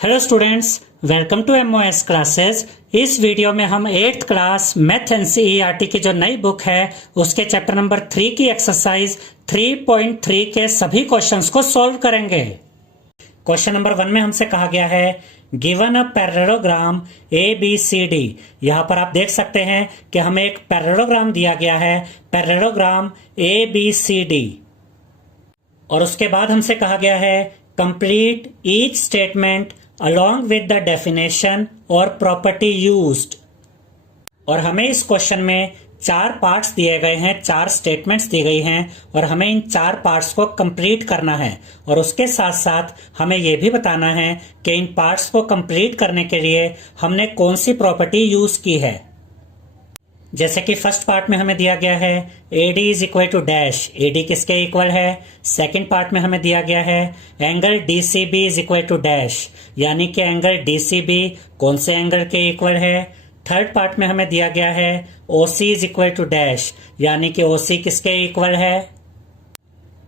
Hello students, welcome to MOS classes. इस video में हम 8th क्लास मैथ एनसीईआरटी की जो नई बुक है उसके चैप्टर नंबर 3 की एक्सरसाइज 3.3 के सभी क्वेश्चंस को सॉल्व करेंगे। क्वेश्चन नंबर 1 में हमसे कहा गया है given a parallelogram A B C D. यहाँ पर आप देख सकते हैं कि हमें एक पैरेललोग्राम दिया गया है, parallelogram A B C D. और उसके बाद हमसे कहा गया है complete each statement along with the definition और property used। और हमें इस क्वेश्चन में 4 पार्ट्स दिए गए हैं, 4 स्टेटमेंट्स दी गई हैं और हमें इन 4 पार्ट्स को कंप्लीट करना है। और उसके साथ साथ हमें यह भी बताना है कि इन पार्ट्स को कंप्लीट करने के लिए हमने कौन सी प्रॉपर्टी यूज की है। जैसे कि फर्स्ट पार्ट में हमें दिया गया है AD is equal to dash, AD किसके इक्वल है। सेकंड पार्ट में हमें दिया गया है angle DCB is equal to dash, यानी कि एंगल DCB कौन से एंगल के इक्वल है। थर्ड पार्ट में हमें दिया गया है OC is equal to dash, यानी कि OC किसके इक्वल है।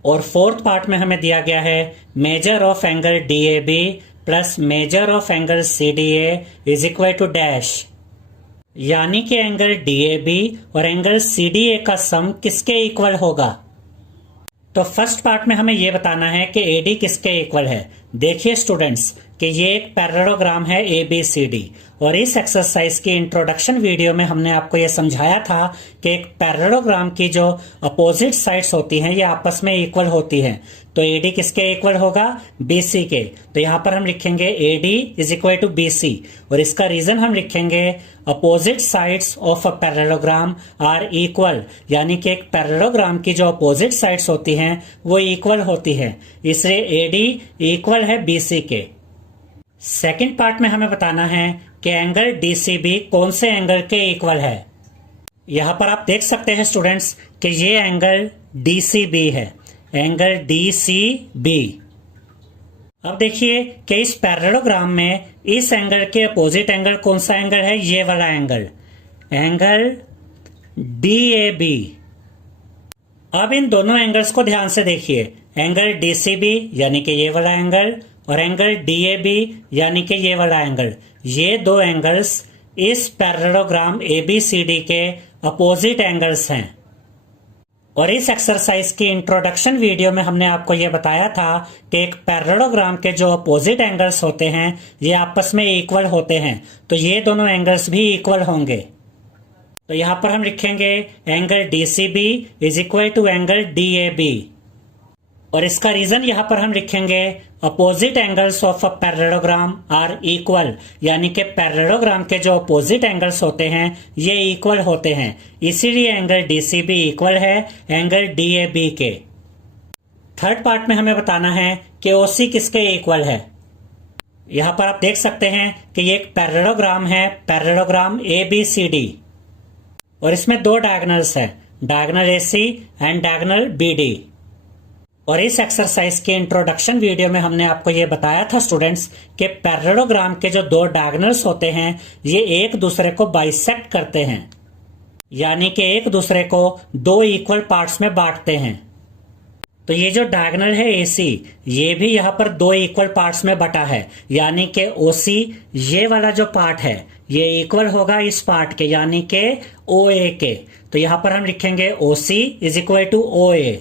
और फोर्थ पार्ट में हमें दिया गया है measure of angle DAB plus measure of angle CDA is equal to dash, यानी कि एंगल DAB और एंगल CDA का सम किसके इक्वल होगा। तो फर्स्ट पार्ट में हमें यह बताना है कि AD किसके इक्वल है। देखिए स्टूडेंट्स कि ये एक पैरेललोग्राम है ABCD और इस एक्सरसाइज की इंट्रोडक्शन वीडियो में हमने आपको ये समझाया था कि एक पैरेललोग्राम की जो अपोजिट साइड्स होती हैं ये आपस में इक्वल होती हैं। तो AD किसके इक्वल होगा, BC के। तो यहाँ पर हम लिखेंगे AD is equal to BC और इसका रीजन हम लिखेंगे opposite sides of a parallelogram are equal, यानी कि एक पैरेललोग्राम की जो अपोजिट साइड्स होती हैं वो इक्वल होती है, इसलिए AD इक्वल है BC के। सेकंड पार्ट में हमें बताना है कि एंगल DCB कौन से एंगल के इक्वल है। यहां पर आप देख सकते हैं स्टूडेंट्स कि ये एंगल DCB है, एंगल DCB। अब देखिए कि इस पैरेललोग्राम में इस एंगल के अपोजिट एंगल कौन सा एंगल है, ये वाला एंगल, एंगल DAB। अब इन दोनों एंगल्स को ध्यान से देखिए, एंगल DCB यानी कि ये वाला एंगल और एंगल DAB यानी कि ये वाला एंगल, ये दो एंगल्स इस पैरेललोग्राम ABCD के अपोजिट एंगल्स हैं। और इस एक्सरसाइज की इंट्रोडक्शन वीडियो में हमने आपको यह बताया था कि एक पैरेललोग्राम के जो अपोजिट एंगल्स होते हैं ये आपस में इक्वल होते हैं, तो ये दोनों एंगल्स भी इक्वल होंगे। तो यहां पर हम लिखेंगे angle DCB is equal to angle DAB और इसका रीजन यहां पर हम लिखेंगे opposite angles of a parallelogram are equal, यानी कि पैरेललोग्राम के जो अपोजिट एंगल्स होते हैं ये इक्वल होते हैं, इसीलिए एंगल DCB इक्वल है एंगल DAB के। थर्ड पार्ट में हमें बताना है कि OC किसके इक्वल है। यहां पर आप देख सकते हैं कि ये एक पैरेललोग्राम है, पैरेललोग्राम ABCD और इसमें दो डायगोनल्स है, diagonal AC and diagonal BD। और इस एक्सरसाइज के इंट्रोडक्शन वीडियो में हमने आपको यह बताया था स्टूडेंट्स कि पैरेललोग्राम के जो दो डायगोनल्स होते हैं ये एक दूसरे को बाइसेक्ट करते हैं, यानी कि एक दूसरे को दो इक्वल पार्ट्स में बांटते हैं। तो ये जो डायगोनल है AC ये भी यहाँ पर दो इक्वल पार्ट्स में बटा है, यानी कि OC ये वाला जो पार्ट है ये इक्वल होगा इस पार्ट के, यानी कि OA के। तो यहाँ पर हम लिखेंगे OC is equal to OA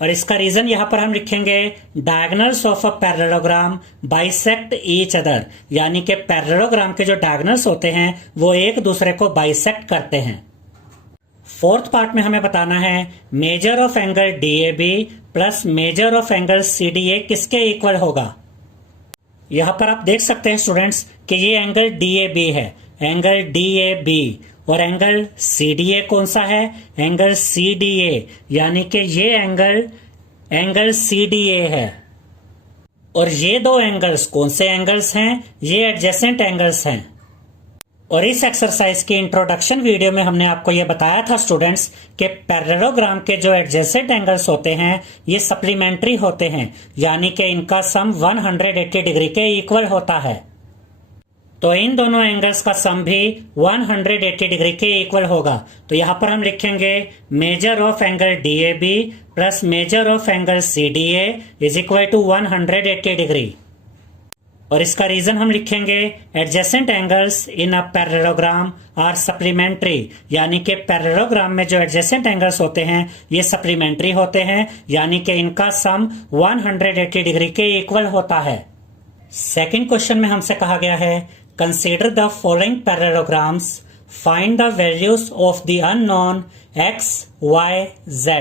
और इसका रीजन यहां पर हम लिखेंगे diagonals of a parallelogram bisect each other, यानी कि पैरेललोग्राम के जो डायगोनल्स होते हैं वो एक दूसरे को बाइसेक्ट करते हैं। फोर्थ पार्ट में हमें बताना है measure of angle DAB plus measure of angle CDA किसके इक्वल होगा। यहां पर आप देख सकते हैं स्टूडेंट्स कि ये एंगल DAB है, एंगल DAB और एंगल CDA कौन सा है, एंगल CDA, यानी कि ये एंगल CDA है। और ये दो एंगल्स कौन से एंगल्स हैं, ये एडजेसेंट एंगल्स हैं। और इस एक्सरसाइज की इंट्रोडक्शन वीडियो में हमने आपको यह बताया था स्टूडेंट्स कि पैरेललोग्राम के जो एडजेसेंट एंगल्स होते हैं ये सप्लीमेंट्री होते हैं, यानी कि इनका सम 180 डिग्री के इक्वल होता है। तो इन दोनों एंगल्स का सम भी 180 डिग्री के इक्वल होगा। तो यहां पर हम लिखेंगे measure of angle DAB plus measure of angle CDA is equal to 180 degree. और इसका रीजन हम लिखेंगे adjacent angles in a parallelogram are supplementary, यानी कि पैरेललोग्राम में जो एडजेसेंट एंगल्स होते हैं ये सप्लीमेंट्री होते हैं, यानी कि इनका सम 180 डिग्री के इक्वल होता है। सेकंड क्वेश्चन में हमसे कहा गया है consider the following parallelograms, find the values of the unknown x, y, z।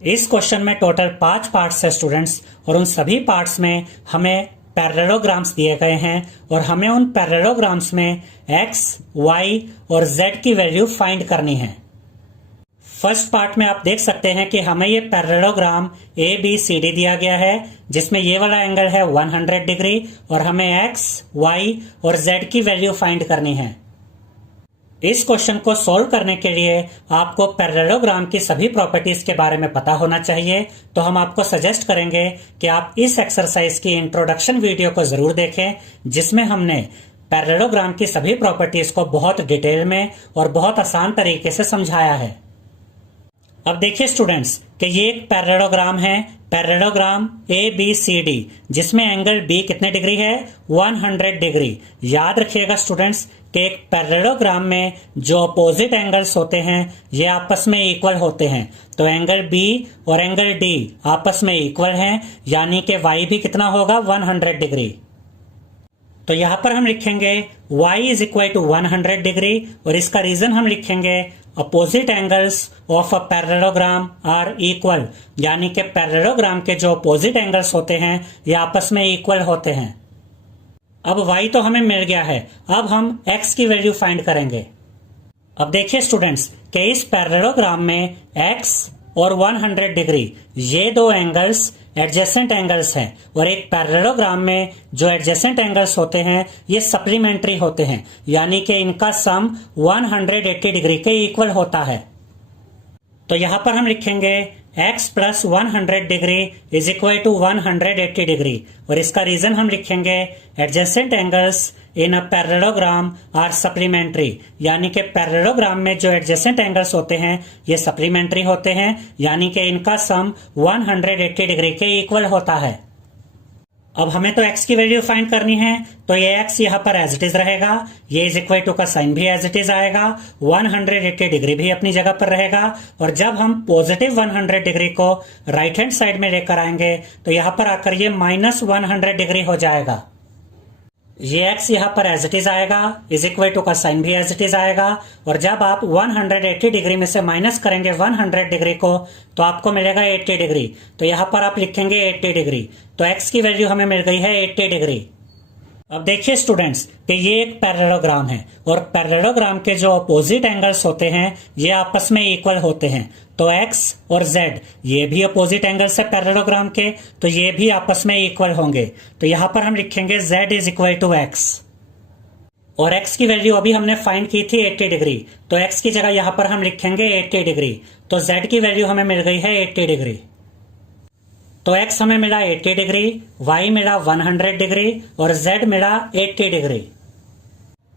इस क्वेश्चन में टोटल 5 पार्ट्स है स्टूडेंट्स, और उन सभी पार्ट्स में हमें पैरेललोग्राम्स दिए गए हैं और हमें उन पैरेललोग्राम्स में x, y और z की वैल्यू फाइंड करनी है। फर्स्ट पार्ट में आप देख सकते हैं कि हमें ये पैरेललोग्राम ABCD दिया गया है, जिसमें ये वाला एंगल है 100 डिग्री और हमें x, y और z की वैल्यू फाइंड करनी है। इस क्वेश्चन को सॉल्व करने के लिए आपको पैरेललोग्राम की सभी प्रॉपर्टीज के बारे में पता होना चाहिए, तो हम आपको सजेस्ट करेंगे कि आप इस एक्सरसाइज की इंट्रोडक्शन वीडियो को जरूर देखें, जिसमें हमने पैरेललोग्राम की सभी प्रॉपर्टीज को बहुत डिटेल में और बहुत आसान तरीके से समझाया है। अब देखिए स्टूडेंट्स कि ये एक पैरेललोग्राम है, पैरेललोग्राम ABCD, जिसमें एंगल B कितने डिग्री है 100 डिग्री। याद रखिएगा स्टूडेंट्स कि एक पैरेललोग्राम में जो अपोजिट एंगल्स होते हैं ये आपस में इक्वल होते हैं, तो एंगल B और एंगल D आपस में इक्वल हैं, यानी कि Y भी कितना होगा 100 डिग्री। तो यहां पर हम लिखेंगे y is equal to 100 degree, और इसका रीजन हम लिखेंगे opposite angles of a parallelogram are equal, यानी कि पैरेललोग्राम के जो अपोजिट एंगल्स होते हैं ये आपस में इक्वल होते हैं। अब y तो हमें मिल गया है, अब हम x की वैल्यू फाइंड करेंगे। अब देखिए स्टूडेंट्स कि इस पैरेललोग्राम में x और 100 डिग्री ये दो एंगल्स एडजेसेंट एंगल्स हैं, और एक पैरेललोग्राम में जो एडजेसेंट एंगल्स होते हैं ये सप्लीमेंट्री होते हैं, यानी कि इनका सम 180 डिग्री के इक्वल होता है। तो यहां पर हम लिखेंगे x plus 100 degree is equal to 180 degree, और इसका रीजन हम लिखेंगे adjacent angles in a parallelogram are supplementary, यानी कि पैरेललोग्राम में जो एडजेसेंट एंगल्स होते हैं ये सप्लीमेंट्री होते हैं, यानी कि इनका सम 180 डिग्री के इक्वल होता है। अब हमें तो x की वैल्यू फाइंड करनी है, तो ये x यहाँ पर एज इट इज रहेगा, ये इज इक्वल टू का साइन भी एज इट इज आएगा, 180 डिग्री भी अपनी जगह पर रहेगा, और जब हम पॉजिटिव 100 डिग्री को राइट हैंड साइड में लेकर आएंगे तो यहाँ पर आकर ये माइनस 100 डिग्री हो जाएगा। ये x यहाँ पर एज इट इज आएगा, इज इक्वल टू का साइन भी एज इट इज आएगा, और जब आप 180 डिग्री में से माइनस करेंगे 100 डिग्री को तो आपको मिलेगा 80 डिग्री, तो यहाँ पर आप लिखेंगे 80 डिग्री, तो x की वैल्यू हमें मिल गई है 80 डिग्री। अब देखिए स्टूडेंट्स कि ये एक पैरेललोग्राम है, और पैरेललोग्राम के जो अपोजिट एंगल्स होते हैं ये आपस में इक्वल होते हैं, तो x और z ये भी अपोजिट एंगल्स है पैरेललोग्राम के, तो ये भी आपस में इक्वल होंगे, तो यहां पर हम लिखेंगे z is equal to x, और x की वैल्यू अभी हमने फाइंड की थी 80 डिग्री, तो x की जगह यहां पर हम लिखेंगे 80 डिग्री, तो z की वैल्यू हमें मिल गई है 80 डिग्री। तो x हमें मिला 80 डिग्री, y मिला 100 डिग्री और z मिला 80 डिग्री।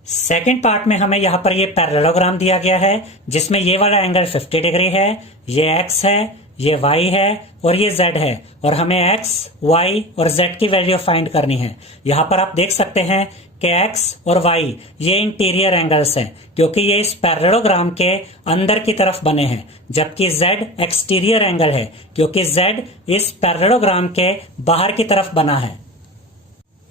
सेकेंड पार्ट में हमें यहाँ पर ये पैरेललोग्राम दिया गया है, जिसमें ये वाला एंगल 50 डिग्री है, ये x है, ये y है और ये z है, और हमें x, y और z की वैल्यू फाइंड करनी है। यहाँ पर आप देख सकते हैं कि x और y ये इंटीरियर एंगल्स हैं, क्योंकि ये इस पैरेललोग्राम के अंदर की तरफ बने हैं, जबकि z एक्सटीरियर एंगल है, क्योंकि z इस पैरेललोग्राम के बाहर की तरफ बना है।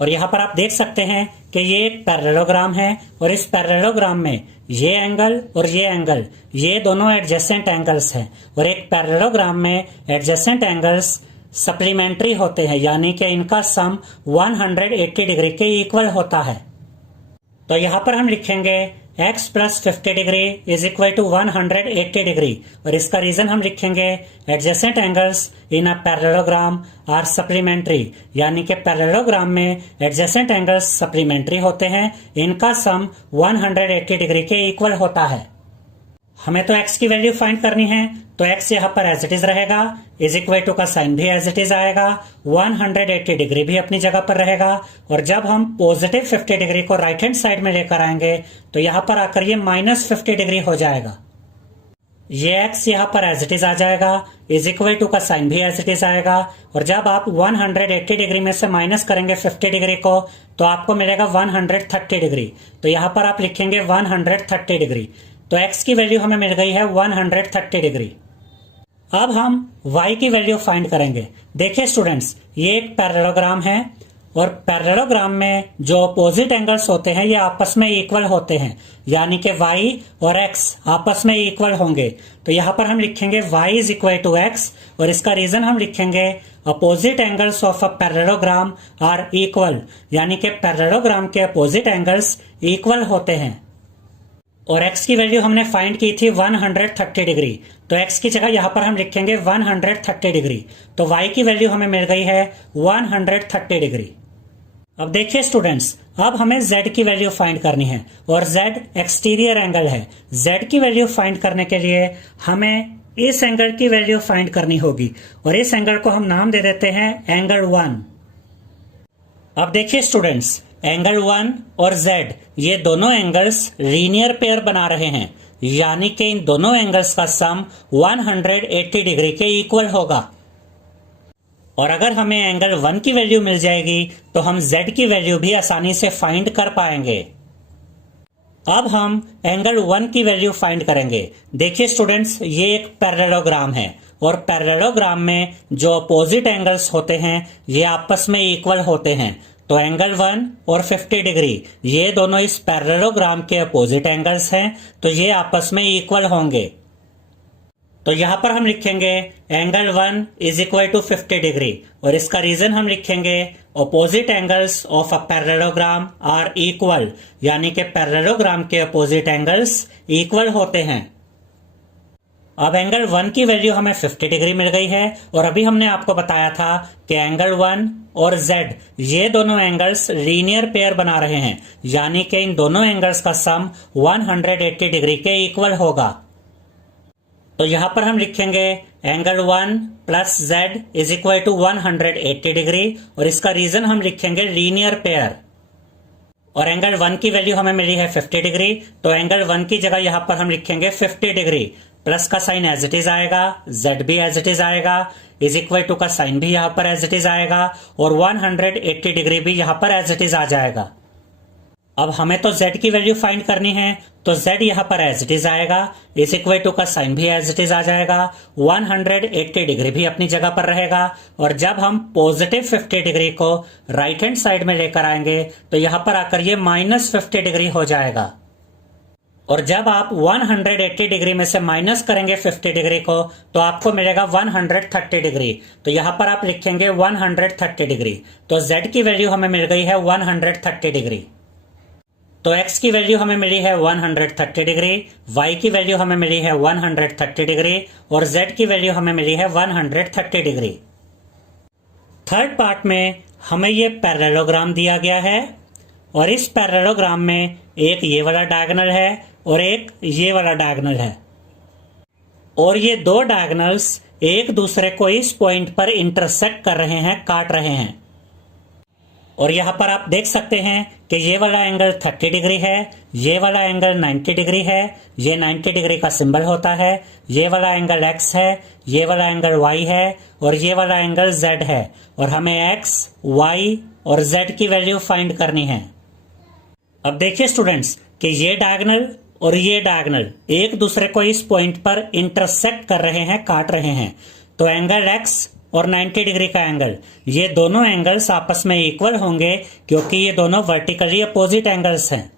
और यहाँ पर आप देख सकते हैं कि ये एक पैरेललोग्राम है, और इस पैरेललोग्राम में ये एंगल और ये एंगल ये दोनों एडजेसेंट एंगल्स हैं, और एक पैरेललोग्राम में एडजेसेंट एंगल्स सप्लीमेंट्री होते हैं, यानी कि इनका सम 180 डिग्री के इक्वल होता है। तो यहाँ पर हम लिखेंगे x plus 50 degree is equal to 180 degree, और इसका रीजन हम लिखेंगे adjacent angles in a parallelogram are supplementary, यानी कि पैरेललोग्राम में एडजेसेंट एंगल्स सप्लीमेंट्री होते हैं, इनका सम 180 डिग्री के इक्वल होता है। हमें तो x की वैल्यू फाइंड करनी है, तो x यहाँ पर एज इट इज रहेगा, इज इक्वल टू का साइन भी एज इट इज आएगा, 180 डिग्री भी अपनी जगह पर रहेगा, और जब हम पॉजिटिव 50 डिग्री को राइट हैंड साइड में लेकर आएंगे तो यहाँ पर आकर ये माइनस 50 डिग्री हो जाएगा। ये x यहाँ पर एज इट इज आ जाएगा, इज इक्वल टू का साइन भी एज इट इज आएगा। और जब आप 180 डिग्री में से माइनस करेंगे 50 डिग्री को तो आपको मिलेगा 130 डिग्री। तो यहाँ पर आप लिखेंगे 130 डिग्री। तो x की वैल्यू हमें मिल गई है 130 डिग्री। अब हम y की वैल्यू फाइंड करेंगे। देखिए स्टूडेंट्स, ये एक पैरेललोग्राम है और पैरेललोग्राम में जो अपोजिट एंगल्स होते हैं ये आपस में इक्वल होते हैं, यानी कि y और x आपस में इक्वल होंगे। तो यहाँ पर हम लिखेंगे y is equal to x और इसका रीजन हम लिखेंगे opposite angles of a parallelogram are equal, यानी कि पैरेललोग्राम के अपोजिट एंगल्स इक्वल होते हैं। और x की वैल्यू हमने फाइंड की थी 130 डिग्री, तो x की जगह यहाँ पर हम लिखेंगे 130 डिग्री। तो y की वैल्यू हमें मिल गई है 130 डिग्री। अब देखिए स्टूडेंट्स, अब हमें z की वैल्यू फाइंड करनी है और z एक्सटीरियर एंगल है। z की वैल्यू फाइंड करने के लिए हमें इस एंगल की वैल्यू फाइंड करनी होगी और इस एंगल को हम नाम दे देते हैं एंगल 1। अब देखिए स्टूडेंट्स, एंगल 1 और z ये दोनों एंगल्स लीनियर पेयर बना रहे हैं, यानी कि इन दोनों एंगल्स का सम 180 डिग्री के इक्वल होगा। और अगर हमें एंगल 1 की वैल्यू मिल जाएगी तो हम z की वैल्यू भी आसानी से फाइंड कर पाएंगे। अब हम एंगल 1 की वैल्यू फाइंड करेंगे। देखिए स्टूडेंट्स, ये एक पैरेललोग्राम है और पैरेललोग्राम में जो अपोजिट एंगल्स होते हैं ये आपस में इक्वल होते हैं। तो एंगल 1 और 50 डिग्री ये दोनों इस पैरेललोग्राम के अपोजिट एंगल्स हैं, तो ये आपस में इक्वल होंगे। तो यहां पर हम लिखेंगे angle 1 is equal to 50 degree और इसका रीजन हम लिखेंगे opposite angles of a parallelogram are equal, यानी कि पैरेललोग्राम के अपोजिट एंगल्स इक्वल होते हैं। अब एंगल 1 की वैल्यू हमें 50 डिग्री मिल गई है और अभी हमने आपको बताया था कि एंगल 1 और z ये दोनों एंगल्स लीनियर पेयर बना रहे हैं, यानी कि इन दोनों एंगल्स का सम 180 डिग्री के इक्वल होगा। तो यहां पर हम लिखेंगे angle 1 plus z is equal to 180 degree और इसका रीजन हम लिखेंगे लीनियर पेयर। और एंगल 1 की वैल्यू हमें मिली है 50 डिग्री, तो एंगल 1 की जगह यहां पर हम लिखेंगे 50 डिग्री, प्लस का साइन एज इट इज आएगा, z भी एज इट इज आएगा, इज इक्वल टू का साइन भी यहां पर एज इट इज आएगा और 180 डिग्री भी यहां पर एज इट इज आ जाएगा। अब हमें तो z की वैल्यू फाइंड करनी है, तो z यहां पर एज इट इज आएगा, इज इक्वल टू का साइन भी एज इट इज आ जाएगा, 180 डिग्री भी अपनी जगह पर रहेगा। और जब हम पॉजिटिव 50 डिग्री को राइट हैंड साइड में लेकर आएंगे तो यहां पर आकर ये -50 डिग्री हो जाएगा। और जब आप 180 डिग्री में से माइनस करेंगे 50 डिग्री को तो आपको मिलेगा 130 डिग्री। तो यहां पर आप लिखेंगे 130 डिग्री। तो z की वैल्यू हमें मिल गई है 130 डिग्री। तो x की वैल्यू हमें मिली है 130 डिग्री, y की वैल्यू हमें मिली है 130 डिग्री और z की वैल्यू हमें मिली है 130 डिग्री। थर्ड पार्ट में हमें ये पैरेललोग्राम दिया गया है और इस पैरेललोग्राम में एक ये वाला डायगोनल है और एक ये वाला डायगोनल है और ये दो डायगोनल्स एक दूसरे को इस पॉइंट पर इंटरसेक्ट कर रहे हैं, काट रहे हैं। और यहां पर आप देख सकते हैं कि ये वाला एंगल 30 डिग्री है, ये वाला एंगल 90 डिग्री है, ये 90 डिग्री का सिंबल होता है, ये वाला एंगल x है, ये वाला एंगल y है और ये वाला एंगल z है। और हमें x, y और z की वैल्यू फाइंड करनी है। अब देखिए स्टूडेंट्स कि ये डायगोनल और ये डायगोनल एक दूसरे को इस पॉइंट पर इंटरसेक्ट कर रहे हैं, काट रहे हैं। तो एंगल x और 90 डिग्री का एंगल, ये दोनों एंगल्स आपस में इक्वल होंगे क्योंकि ये दोनों वर्टिकली अपोजिट एंगल्स हैं।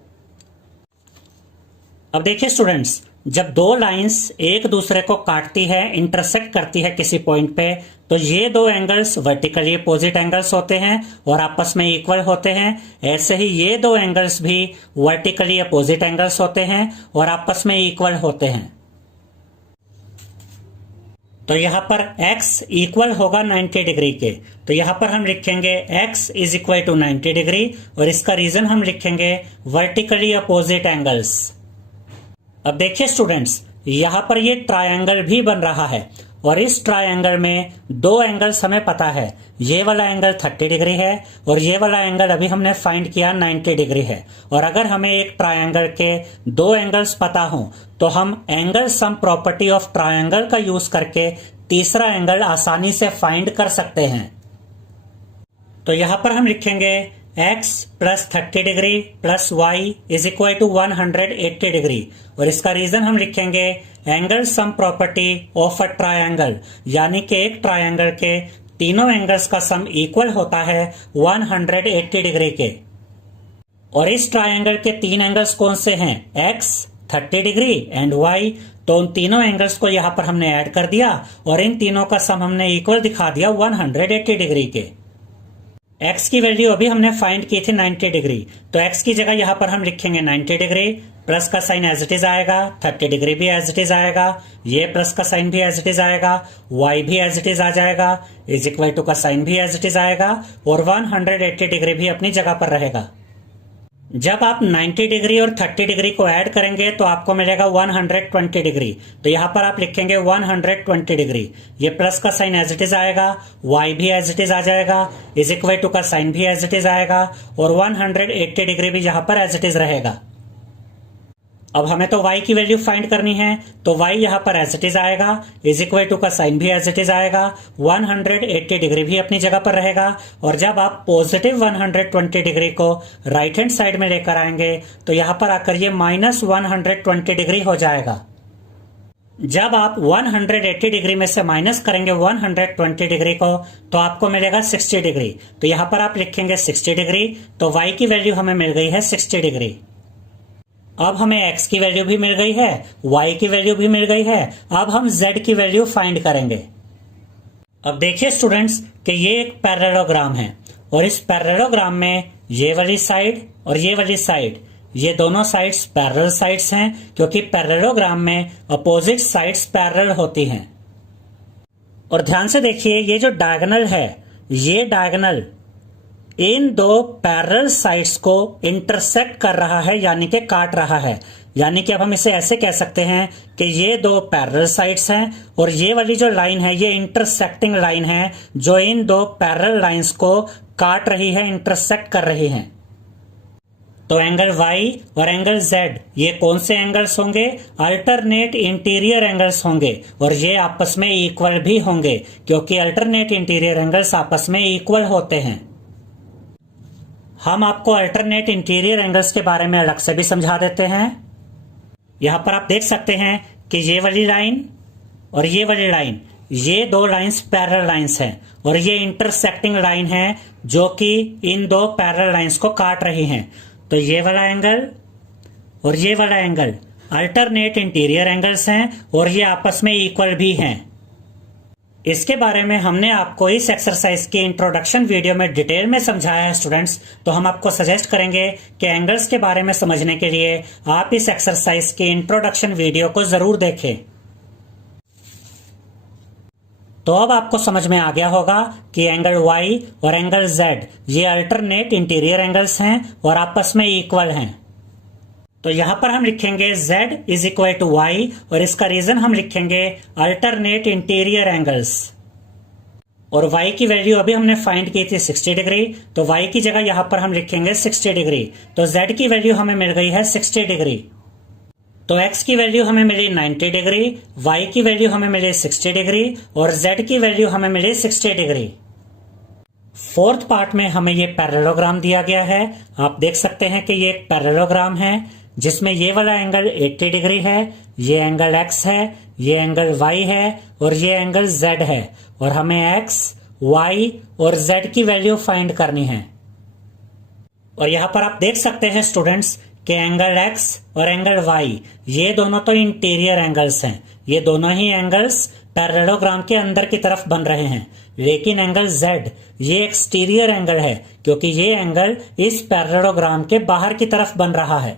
अब देखिए स्टूडेंट्स, जब दो लाइंस एक दूसरे को काटती है, इंटरसेक्ट करती है किसी पॉइंट पे, तो ये दो एंगल्स वर्टिकली अपोजिट एंगल्स होते हैं और आपस में इक्वल होते हैं। ऐसे ही ये दो एंगल्स भी वर्टिकली अपोजिट एंगल्स होते हैं और आपस में इक्वल होते हैं। तो यहां पर x इक्वल होगा 90 डिग्री के, तो यहां पर हम लिखेंगे x is equal to 90 degree और इसका रीजन हम लिखेंगे वर्टिकली अपोजिट एंगल्स। अब देखिए स्टूडेंट्स, यहां पर ये ट्रायंगल भी बन रहा है और इस ट्रायंगल में दो एंगल्स हमें पता है, ये वाला एंगल 30 डिग्री है और ये वाला एंगल अभी हमने फाइंड किया 90 डिग्री है। और अगर हमें एक ट्रायंगल के दो एंगल्स पता हो तो हम angle sum property of triangle का यूज करके तीसरा एंगल आसानी से फाइंड कर सकते हैं। तो यहां पर हम लिखेंगे x plus 30 degree plus y is equal to 180 degree, और इसका रीजन हम लिखेंगे angle sum property of a triangle, यानी कि एक ट्रायंगल के तीनों एंगल्स का सम इक्वल होता है 180 डिग्री के। और इस ट्रायंगल के तीन एंगल्स कौन से हैं, x 30 डिग्री एंड y, तो उन तीनों एंगल्स को यहां पर हमने ऐड कर दिया और इन तीनों का सम हमने इक्वल दिखा दिया 180 डिग्री के। x की वैल्यू अभी हमने फाइंड की थी 90 डिग्री, तो x की जगह यहां पर हम लिखेंगे 90 डिग्री, प्लस का साइन एज इट इज आएगा, 30 डिग्री भी एज इट इज आएगा, ये प्लस का साइन भी एज इट इज आएगा, y भी एज इट इज आ जाएगा, इज इक्वल टू का साइन भी एज इट इज आएगा और 180 डिग्री भी अपनी जगह पर रहेगा। जब आप 90 डिग्री और 30 डिग्री को ऐड करेंगे तो आपको मिलेगा 120 डिग्री, तो यहां पर आप लिखेंगे 120 डिग्री, ये प्लस का साइन एज इट इज आएगा, y भी एज इट इज आ जाएगा, इज इक्वल टू का साइन भी एज इट इज आएगा और 180 डिग्री भी यहां पर एज इट इज रहेगा। अब हमें तो y की वैल्यू फाइंड करनी है, तो y यहां पर एज इट इज आएगा, इज इक्वल टू का साइन भी एज इट इज आएगा, 180 डिग्री भी अपनी जगह पर रहेगा। और जब आप पॉजिटिव 120 डिग्री को राइट हैंड साइड में लेकर आएंगे तो यहां पर आकर ये माइनस 120 डिग्री हो जाएगा। जब आप 180 डिग्री में से माइनस करेंगे 120 डिग्री को तो आपको मिलेगा 60 डिग्री, तो यहां पर आप लिखेंगे 60 डिग्री, तो y की वैल्यू हमें मिल गई है 60 डिग्री। अब हमें x की वैल्यू भी मिल गई है, y की वैल्यू भी मिल गई है, अब हम z की वैल्यू फाइंड करेंगे। अब देखिए स्टूडेंट्स कि ये एक पैरेललोग्राम है और इस पैरेललोग्राम में ये वाली साइड और ये वाली साइड, ये दोनों साइड्स पैरेलल साइड्स हैं, क्योंकि पैरेललोग्राम में अपोजिट साइड्स पैरेलल होती हैं। और ध्यान से देखिए ये जो डायगोनल है, ये डायगोनल इन दो पैरेलल साइड्स को इंटरसेक्ट कर रहा है, यानी कि काट रहा है। यानी कि अब हम इसे ऐसे कह सकते हैं कि ये दो पैरेलल साइड्स हैं और ये वाली जो लाइन है ये इंटरसेक्टिंग लाइन है जो इन दो पैरेलल लाइंस को काट रही है, इंटरसेक्ट कर रही है। तो एंगल y और एंगल z ये कौन से एंगल्स होंगे, अल्टरनेट इंटीरियर एंगल्स होंगे और ये आपस में इक्वल भी होंगे, क्योंकि अल्टरनेट इंटीरियर एंगल्स आपस में इक्वल होते हैं। हम आपको अल्टरनेट इंटीरियर एंगल्स के बारे में अलग से भी समझा देते हैं। यहां पर आप देख सकते हैं कि ये वाली लाइन और ये वाली लाइन, ये दो लाइंस पैरेलल लाइंस हैं और ये इंटरसेक्टिंग लाइन है जो कि इन दो पैरेलल लाइंस को काट रही हैं। तो ये वाला एंगल और ये वाला एंगल अल्टरनेट इंटीरियर एंगल्स हैं और ये आपस में इक्वल भी हैं। इसके बारे में हमने आपको इस एक्सरसाइज के इंट्रोडक्शन वीडियो में डिटेल में समझाया है स्टूडेंट्स, तो हम आपको सजेस्ट करेंगे कि एंगल्स के बारे में समझने के लिए आप इस एक्सरसाइज के इंट्रोडक्शन वीडियो को जरूर देखें। तो अब आपको समझ में आ गया होगा कि एंगल y और एंगल z ये अल्टरनेट इंटीरियर एंगल्स हैं और आपस में इक्वल हैं। तो यहां पर हम लिखेंगे z is equal to y और इसका रीजन हम लिखेंगे अल्टरनेट इंटीरियर एंगल्स। और y की वैल्यू अभी हमने फाइंड की थी 60 डिग्री, तो y की जगह यहां पर हम लिखेंगे 60 डिग्री। तो z की वैल्यू हमें मिल गई है 60 डिग्री। तो x की वैल्यू हमें मिली 90 डिग्री, y की वैल्यू हमें मिली 60 डिग्री और z की वैल्यू हमें मिली 60 डिग्री। फोर्थ पार्ट में हमें ये पैरेललोग्राम दिया गया है। आप देख सकते हैं कि ये एक पैरेललोग्राम है जिसमें ये वाला एंगल 80 डिग्री है, ये एंगल x है, ये एंगल y है और ये एंगल z है और हमें x, y और z की वैल्यू फाइंड करनी है। और यहां पर आप देख सकते हैं स्टूडेंट्स कि एंगल x और एंगल y ये दोनों तो इंटीरियर एंगल्स हैं, ये दोनों ही एंगल्स पैरेललोग्राम के अंदर की तरफ बन रहे हैं, लेकिन एंगल z ये एक्सटीरियर एंगल है क्योंकि ये एंगल इस पैरेललोग्राम के बाहर की तरफ बन रहा है।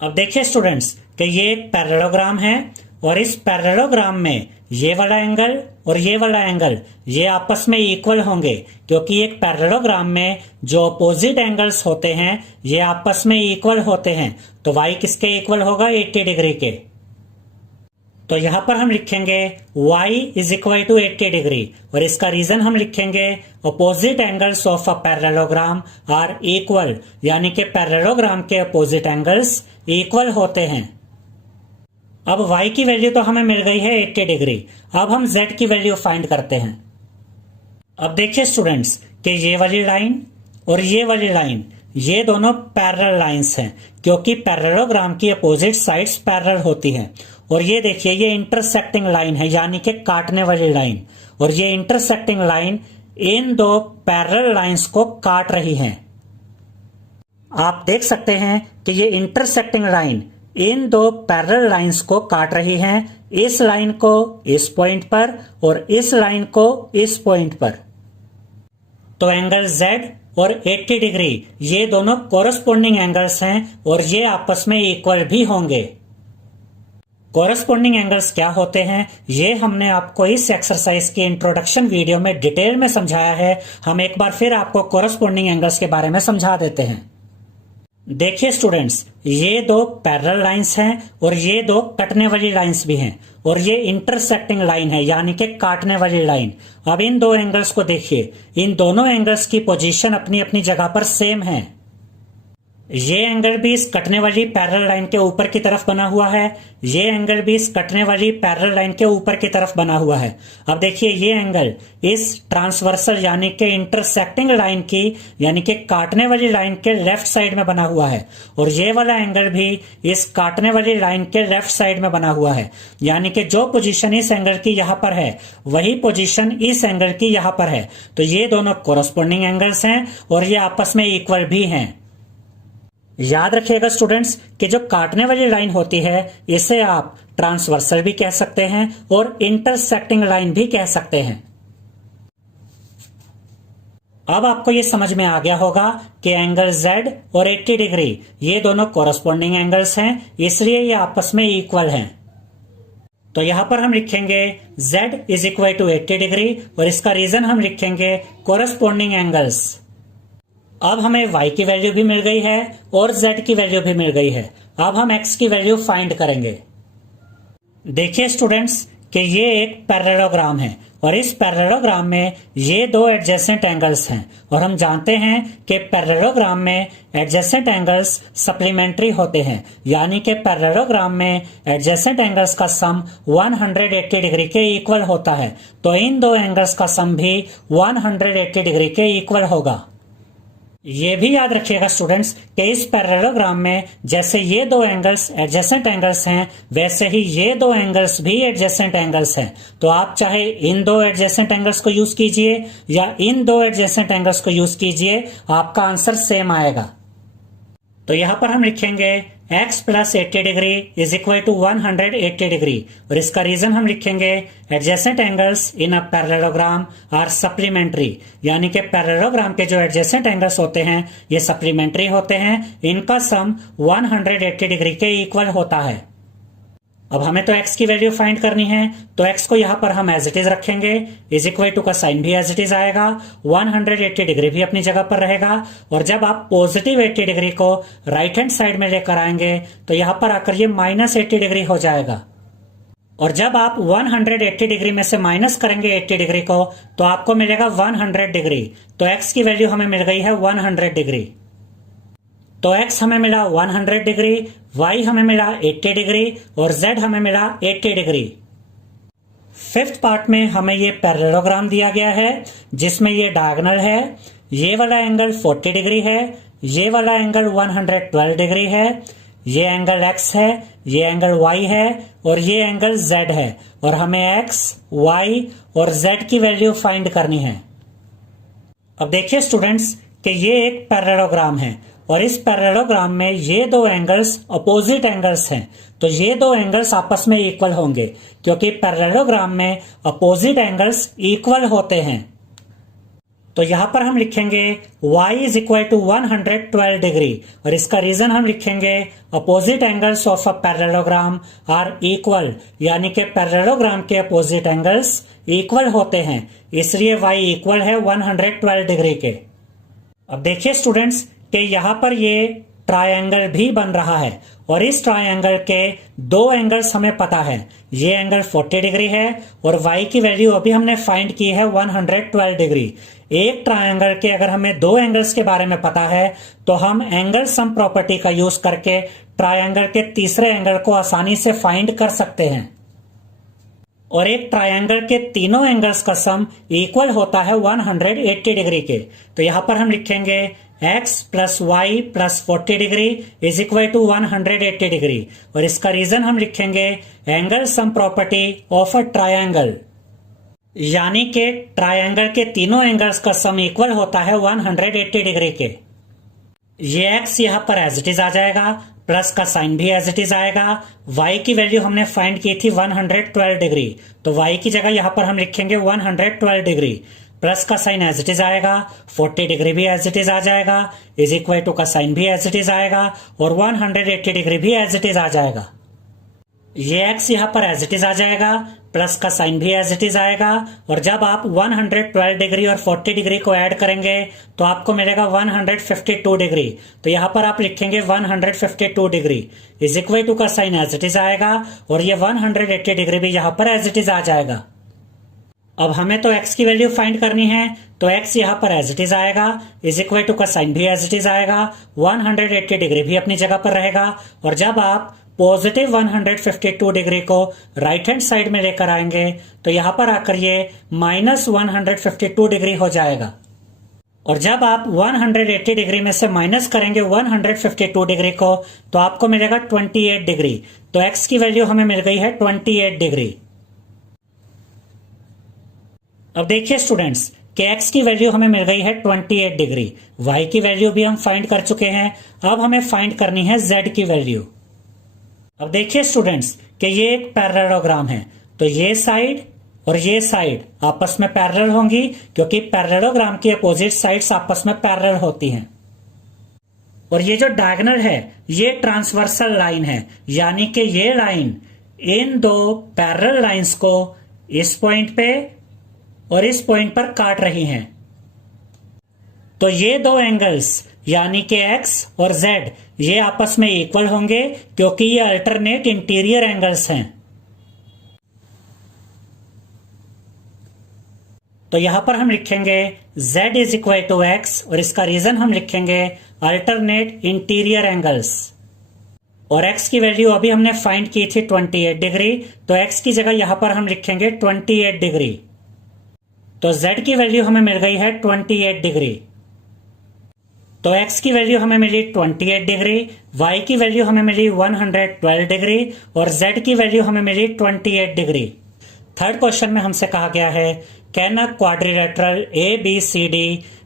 अब देखिए स्टूडेंट्स कि ये एक पैरेललोग्राम है और इस पैरेललोग्राम में ये वाला एंगल और ये वाला एंगल ये आपस में इक्वल होंगे, क्योंकि एक पैरेललोग्राम में जो अपोजिट एंगल्स होते हैं ये आपस में इक्वल होते हैं। तो y किसके इक्वल होगा, 80 डिग्री के। तो यहां पर हम लिखेंगे y is equal to 80 degree और इसका रीजन हम लिखेंगे opposite angles of a parallelogram are equal, यानी कि पैरेललोग्राम के अपोजिट एंगल्स इक्वल होते हैं। अब y की वैल्यू तो हमें मिल गई है 80 डिग्री। अब हम z की वैल्यू फाइंड करते हैं। अब देखिए स्टूडेंट्स कि ये वाली लाइन और ये वाली लाइन ये दोनों पैरेलल लाइंस हैं, क्योंकि पैरेललोग्राम की अपोजिट साइड्स पैरेलल होती हैं। और ये देखिए ये इंटरसेक्टिंग लाइन है, यानी कि काटने वाली लाइन, और ये इंटरसेक्टिंग लाइन इन दो पैरेलल लाइंस को काट रही है। आप देख सकते हैं कि ये इंटरसेक्टिंग लाइन इन दो पैरेलल लाइंस को काट रही है, इस लाइन को इस पॉइंट पर और इस लाइन को इस पॉइंट पर। तो एंगल Z और 80 डिग्री ये दोनों कोरस्पोंडिंग एंगल्स हैं और ये आपस में इक्वल भी होंगे। कोरस्पोंडिंग एंगल्स क्या होते हैं ये हमने आपको इस एक्सरसाइज की इंट्रोडक्शन वीडियो में डिटेल में समझाया है। हम एक बार फिर आपको कोरस्पोंडिंग एंगल्स के बारे में समझा देते हैं। देखिए स्टूडेंट्स, ये दो पैरेलल लाइंस हैं और ये दो कटने वाली लाइंस भी हैं, और ये इंटरसेक्टिंग लाइन है, यानी कि काटने वाली लाइन। अब इन दो एंगल्स को देखिए, इन दोनों एंगल्स की पोजीशन अपनी अपनी जगह पर सेम है। ये एंगल भी इस कटने वाली पैरेलल लाइन के ऊपर की तरफ बना हुआ है, ये एंगल भी इस कटने वाली पैरेलल लाइन के ऊपर की तरफ बना हुआ है। अब देखिए ये एंगल इस ट्रांसवर्सल यानी कि इंटरसेक्टिंग लाइन की यानी कि काटने वाली लाइन के लेफ्ट साइड में बना हुआ है, और ये वाला एंगल भी इस काटने वाली लाइन के लेफ्ट साइड में बना हुआ है, यानी कि जो पोजीशन इस एंगल की यहां पर है वही पोजीशन इस एंगल की यहां पर है। तो ये दोनों कोरस्पोंडिंग एंगल्स हैं और ये आपस में इक्वल भी हैं। याद रखिएगा स्टूडेंट्स कि जो काटने वाली लाइन होती है इसे आप ट्रांसवर्सल भी कह सकते हैं और इंटरसेक्टिंग लाइन भी कह सकते हैं। अब आपको ये समझ में आ गया होगा कि एंगल Z और 80 डिग्री ये दोनों कोरस्पोंडिंग एंगल्स हैं, इसलिए ये आपस में इक्वल हैं। तो यहां पर हम लिखेंगे Z is equal to 80 degree और इसका रीजन हम लिखेंगे कोरस्पोंडिंग एंगल्स। अब हमें y की वैल्यू भी मिल गई है और z की वैल्यू भी मिल गई है। अब हम x की वैल्यू फाइंड करेंगे। देखिए स्टूडेंट्स कि ये एक पैरेललोग्राम है और इस पैरेललोग्राम में ये दो एडजेसेंट एंगल्स हैं, और हम जानते हैं कि पैरेललोग्राम में एडजेसेंट एंगल्स सप्लीमेंट्री होते हैं, यानी कि पैरेललोग्राम में एडजेसेंट एंगल्स का सम 180 डिग्री के इक्वल होता है। तो इन दो एंगल्स का सम भी 180 डिग्री के इक्वल होगा। ये भी याद रखिएगा स्टूडेंट्स कि इस पैरेललोग्राम में जैसे ये दो एंगल्स एडजेसेंट एंगल्स हैं वैसे ही ये दो एंगल्स भी एडजेसेंट एंगल्स हैं। तो आप चाहे इन दो एडजेसेंट एंगल्स को यूज कीजिए या इन दो एडजेसेंट एंगल्स को यूज कीजिए, आपका आंसर सेम आएगा। तो यहां पर हम लिखेंगे x plus 80 degree is equal to 180 degree, और इसका रीजन हम लिखेंगे adjacent angles in a parallelogram are supplementary, यानी कि पैरेललोग्राम के जो एडजेसेंट एंगल्स होते हैं ये सप्लीमेंट्री होते हैं, इनका सम 180 डिग्री के इक्वल होता है। अब हमें तो x की वैल्यू फाइंड करनी है, तो x को यहां पर हम एज इट इज रखेंगे, इज इक्वल टू का साइन भी एज इट इज आएगा, 180 डिग्री भी अपनी जगह पर रहेगा, और जब आप पॉजिटिव 80 डिग्री को राइट हैंड साइड में लेकर आएंगे तो यहां पर आकर ये माइनस 80 डिग्री हो जाएगा। और जब आप 180 डिग्री में से माइनस करेंगे 80 डिग्री को तो आपको मिलेगा 100 डिग्री। तो x की वैल्यू हमें मिल गई है 100 डिग्री। तो x हमें मिला 100 डिग्री, y हमें मिला 80 डिग्री और z हमें मिला 80 डिग्री। फिफ्थ पार्ट में हमें ये पैरेललोग्राम दिया गया है जिसमें ये डायगोनल है, ये वाला एंगल 40 डिग्री है, ये वाला एंगल 112 डिग्री है, ये एंगल x है, ये एंगल y है और ये एंगल z है, और हमें x, y और z की वैल्यू फाइंड करनी है। अब देखिए स्टूडेंट्स कि ये एक पैरेललोग्राम है और इस पैरेललोग्राम में ये दो एंगल्स अपोजिट एंगल्स हैं, तो ये दो एंगल्स आपस में इक्वल होंगे क्योंकि पैरेललोग्राम में अपोजिट एंगल्स इक्वल होते हैं। तो यहां पर हम लिखेंगे y is equal to 112 degree, और इसका रीजन हम लिखेंगे opposite angles of a parallelogram are equal, यानी कि पैरेललोग्राम के अपोजिट एंगल्स इक्वल होते हैं, इसलिए y इक्वल है 112 डिग्री के। अब देखिए स्टूडेंट्स कि यहां पर ये ट्रायंगल भी बन रहा है और इस ट्रायंगल के दो एंगल्स हमें पता है। ये एंगल 40 डिग्री है और y की वैल्यू अभी हमने फाइंड की है 112 डिग्री। एक ट्रायंगल के अगर हमें दो एंगल्स के बारे में पता है तो हम एंगल सम प्रॉपर्टी का यूज करके ट्रायंगल के तीसरे एंगल को आसानी से फाइंड कर सकते हैं। और एक ट्रायंगल के तीनों एंगल्स का सम इक्वल होता है 180 डिग्री के। तो यहां पर हम लिखेंगे x plus y plus 40 degree is equal to 180 degree और इसका रीजन हम लिखेंगे angle sum property of a triangle, यानी कि ट्रायंगल के तीनों एंगल्स का सम इक्वल होता है 180 डिग्री के। ये x यहां पर एज इट इज आ जाएगा, प्लस का साइन भी एज इट इज आएगा। y की वैल्यू हमने फाइंड की थी 112 डिग्री, तो y की जगह यहां पर हम लिखेंगे 112 डिग्री, प्लस का साइन एज इट इज आएगा, 40 डिग्री भी एज इट इज आ जाएगा, इज इक्वल टू का साइन भी एज इट इज आएगा और 180 डिग्री भी एज इट इज आ जाएगा। ये x यहां पर एज इट इज आ जाएगा, प्लस का साइन भी एज इट इज आएगा और जब आप 112 डिग्री और 40 डिग्री को ऐड करेंगे तो आपको मिलेगा 152 डिग्री। तो यहां पर आप लिखेंगे 152 डिग्री इज इक्वल टू का साइन एज इट इज आएगा और ये 180 डिग्री भी यहां पर एज इट इज आ जाएगा। अब हमें तो x की वैल्यू फाइंड करनी है, तो x यहां पर एज इट इज आएगा, इज इक्वल टू का साइन भी एज इट इज आएगा, 180 डिग्री भी अपनी जगह पर रहेगा और जब आप पॉजिटिव 152 डिग्री को राइट हैंड साइड में लेकर आएंगे तो यहां पर आकर ये माइनस 152 डिग्री हो जाएगा। और जब आप 180 डिग्री में से माइनस करेंगे 152 डिग्री को तो आपको मिलेगा 28 डिग्री। तो x की वैल्यू हमें मिल गई है 28 डिग्री। अब देखिए स्टूडेंट्स कि x की वैल्यू हमें मिल गई है 28 डिग्री, y की वैल्यू भी हम फाइंड कर चुके हैं। अब हमें फाइंड करनी है z की वैल्यू। अब देखिए स्टूडेंट्स कि ये एक पैरेललोग्राम है, तो ये साइड और ये साइड आपस में पैरेलल होंगी क्योंकि पैरेललोग्राम की अपोजिट साइड्स आपस में पैरेलल होती हैं। और ये जो डायगोनल है ये ट्रांसवर्सल लाइन है, यानी कि ये लाइन इन दो पैरेलल लाइंस को इस पॉइंट पे और इस पॉइंट पर काट रही हैं। तो ये दो एंगल्स यानी कि x और z ये आपस में इक्वल होंगे क्योंकि ये अल्टरनेट इंटीरियर एंगल्स हैं। तो यहां पर हम लिखेंगे z is equal to x और इसका रीजन हम लिखेंगे अल्टरनेट इंटीरियर एंगल्स। और x की वैल्यू अभी हमने फाइंड की थी 28 डिग्री, तो x की जगह यहां पर हम लिखेंगे 28 डिग्री। तो z की वैल्यू हमें मिल गई है 28 डिग्री। तो x की वैल्यू हमें मिली 28 डिग्री, y की वैल्यू हमें मिली 112 डिग्री और z की वैल्यू हमें मिली 28 डिग्री। थर्ड क्वेश्चन में हमसे कहा गया है can a quadrilateral ABCD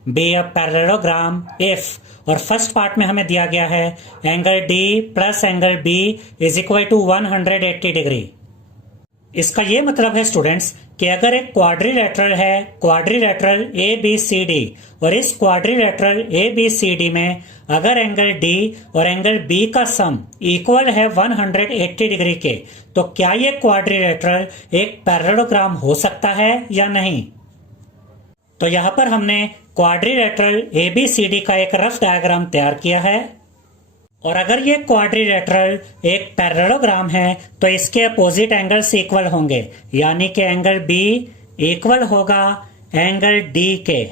be a parallelogram if, और फर्स्ट पार्ट में हमें दिया गया है angle D plus angle B is equal to 180 degree. इसका ये मतलब है स्टूडेंट्स कि अगर एक क्वाड्रिलेटरल है, क्वाड्रिलेटरल ABCD, और इस क्वाड्रिलेटरल ABCD में अगर एंगल D और एंगल B का सम इक्वल है 180 डिग्री के, तो क्या ये क्वाड्रिलेटरल एक पैरेललोग्राम हो सकता है या नहीं? तो यहां पर हमने क्वाड्रिलेटरल ABCD का एक रफ डायग्राम तैयार किया है और अगर ये क्वाड्रिलेटरल एक पैरेललोग्राम है तो इसके अपोजिट एंगल्स इक्वल होंगे, यानी कि एंगल B इक्वल होगा एंगल D के।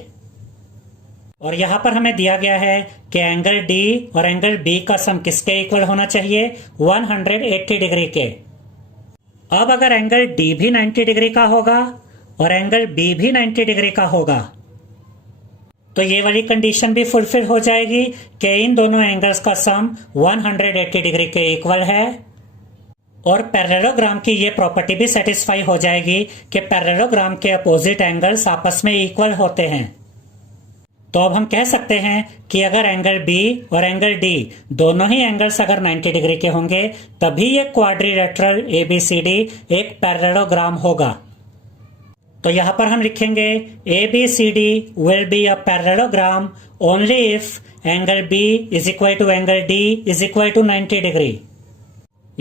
और यहां पर हमें दिया गया है कि एंगल D और एंगल B का सम किसके इक्वल होना चाहिए? 180 डिग्री के। अब अगर एंगल D भी 90 डिग्री का होगा और एंगल B भी 90 डिग्री का होगा तो ये वाली कंडीशन भी फुलफिल हो जाएगी कि इन दोनों एंगल्स का सम 180 डिग्री के इक्वल है। और पैरेललोग्राम की ये प्रॉपर्टी भी सेटिस्फाई हो जाएगी कि पैरेललोग्राम के अपोजिट एंगल्स आपस में इक्वल होते हैं। तो अब हम कह सकते हैं कि अगर एंगल B और एंगल D दोनों ही एंगल्स अगर 90 डिग्री के होंगे तभी ये क्वाड्रिलेटरल ABCD एक पैरेललोग्राम होगा। तो यहां पर हम लिखेंगे ABCD will be a parallelogram only if angle B is equal to angle D is equal to 90 degree,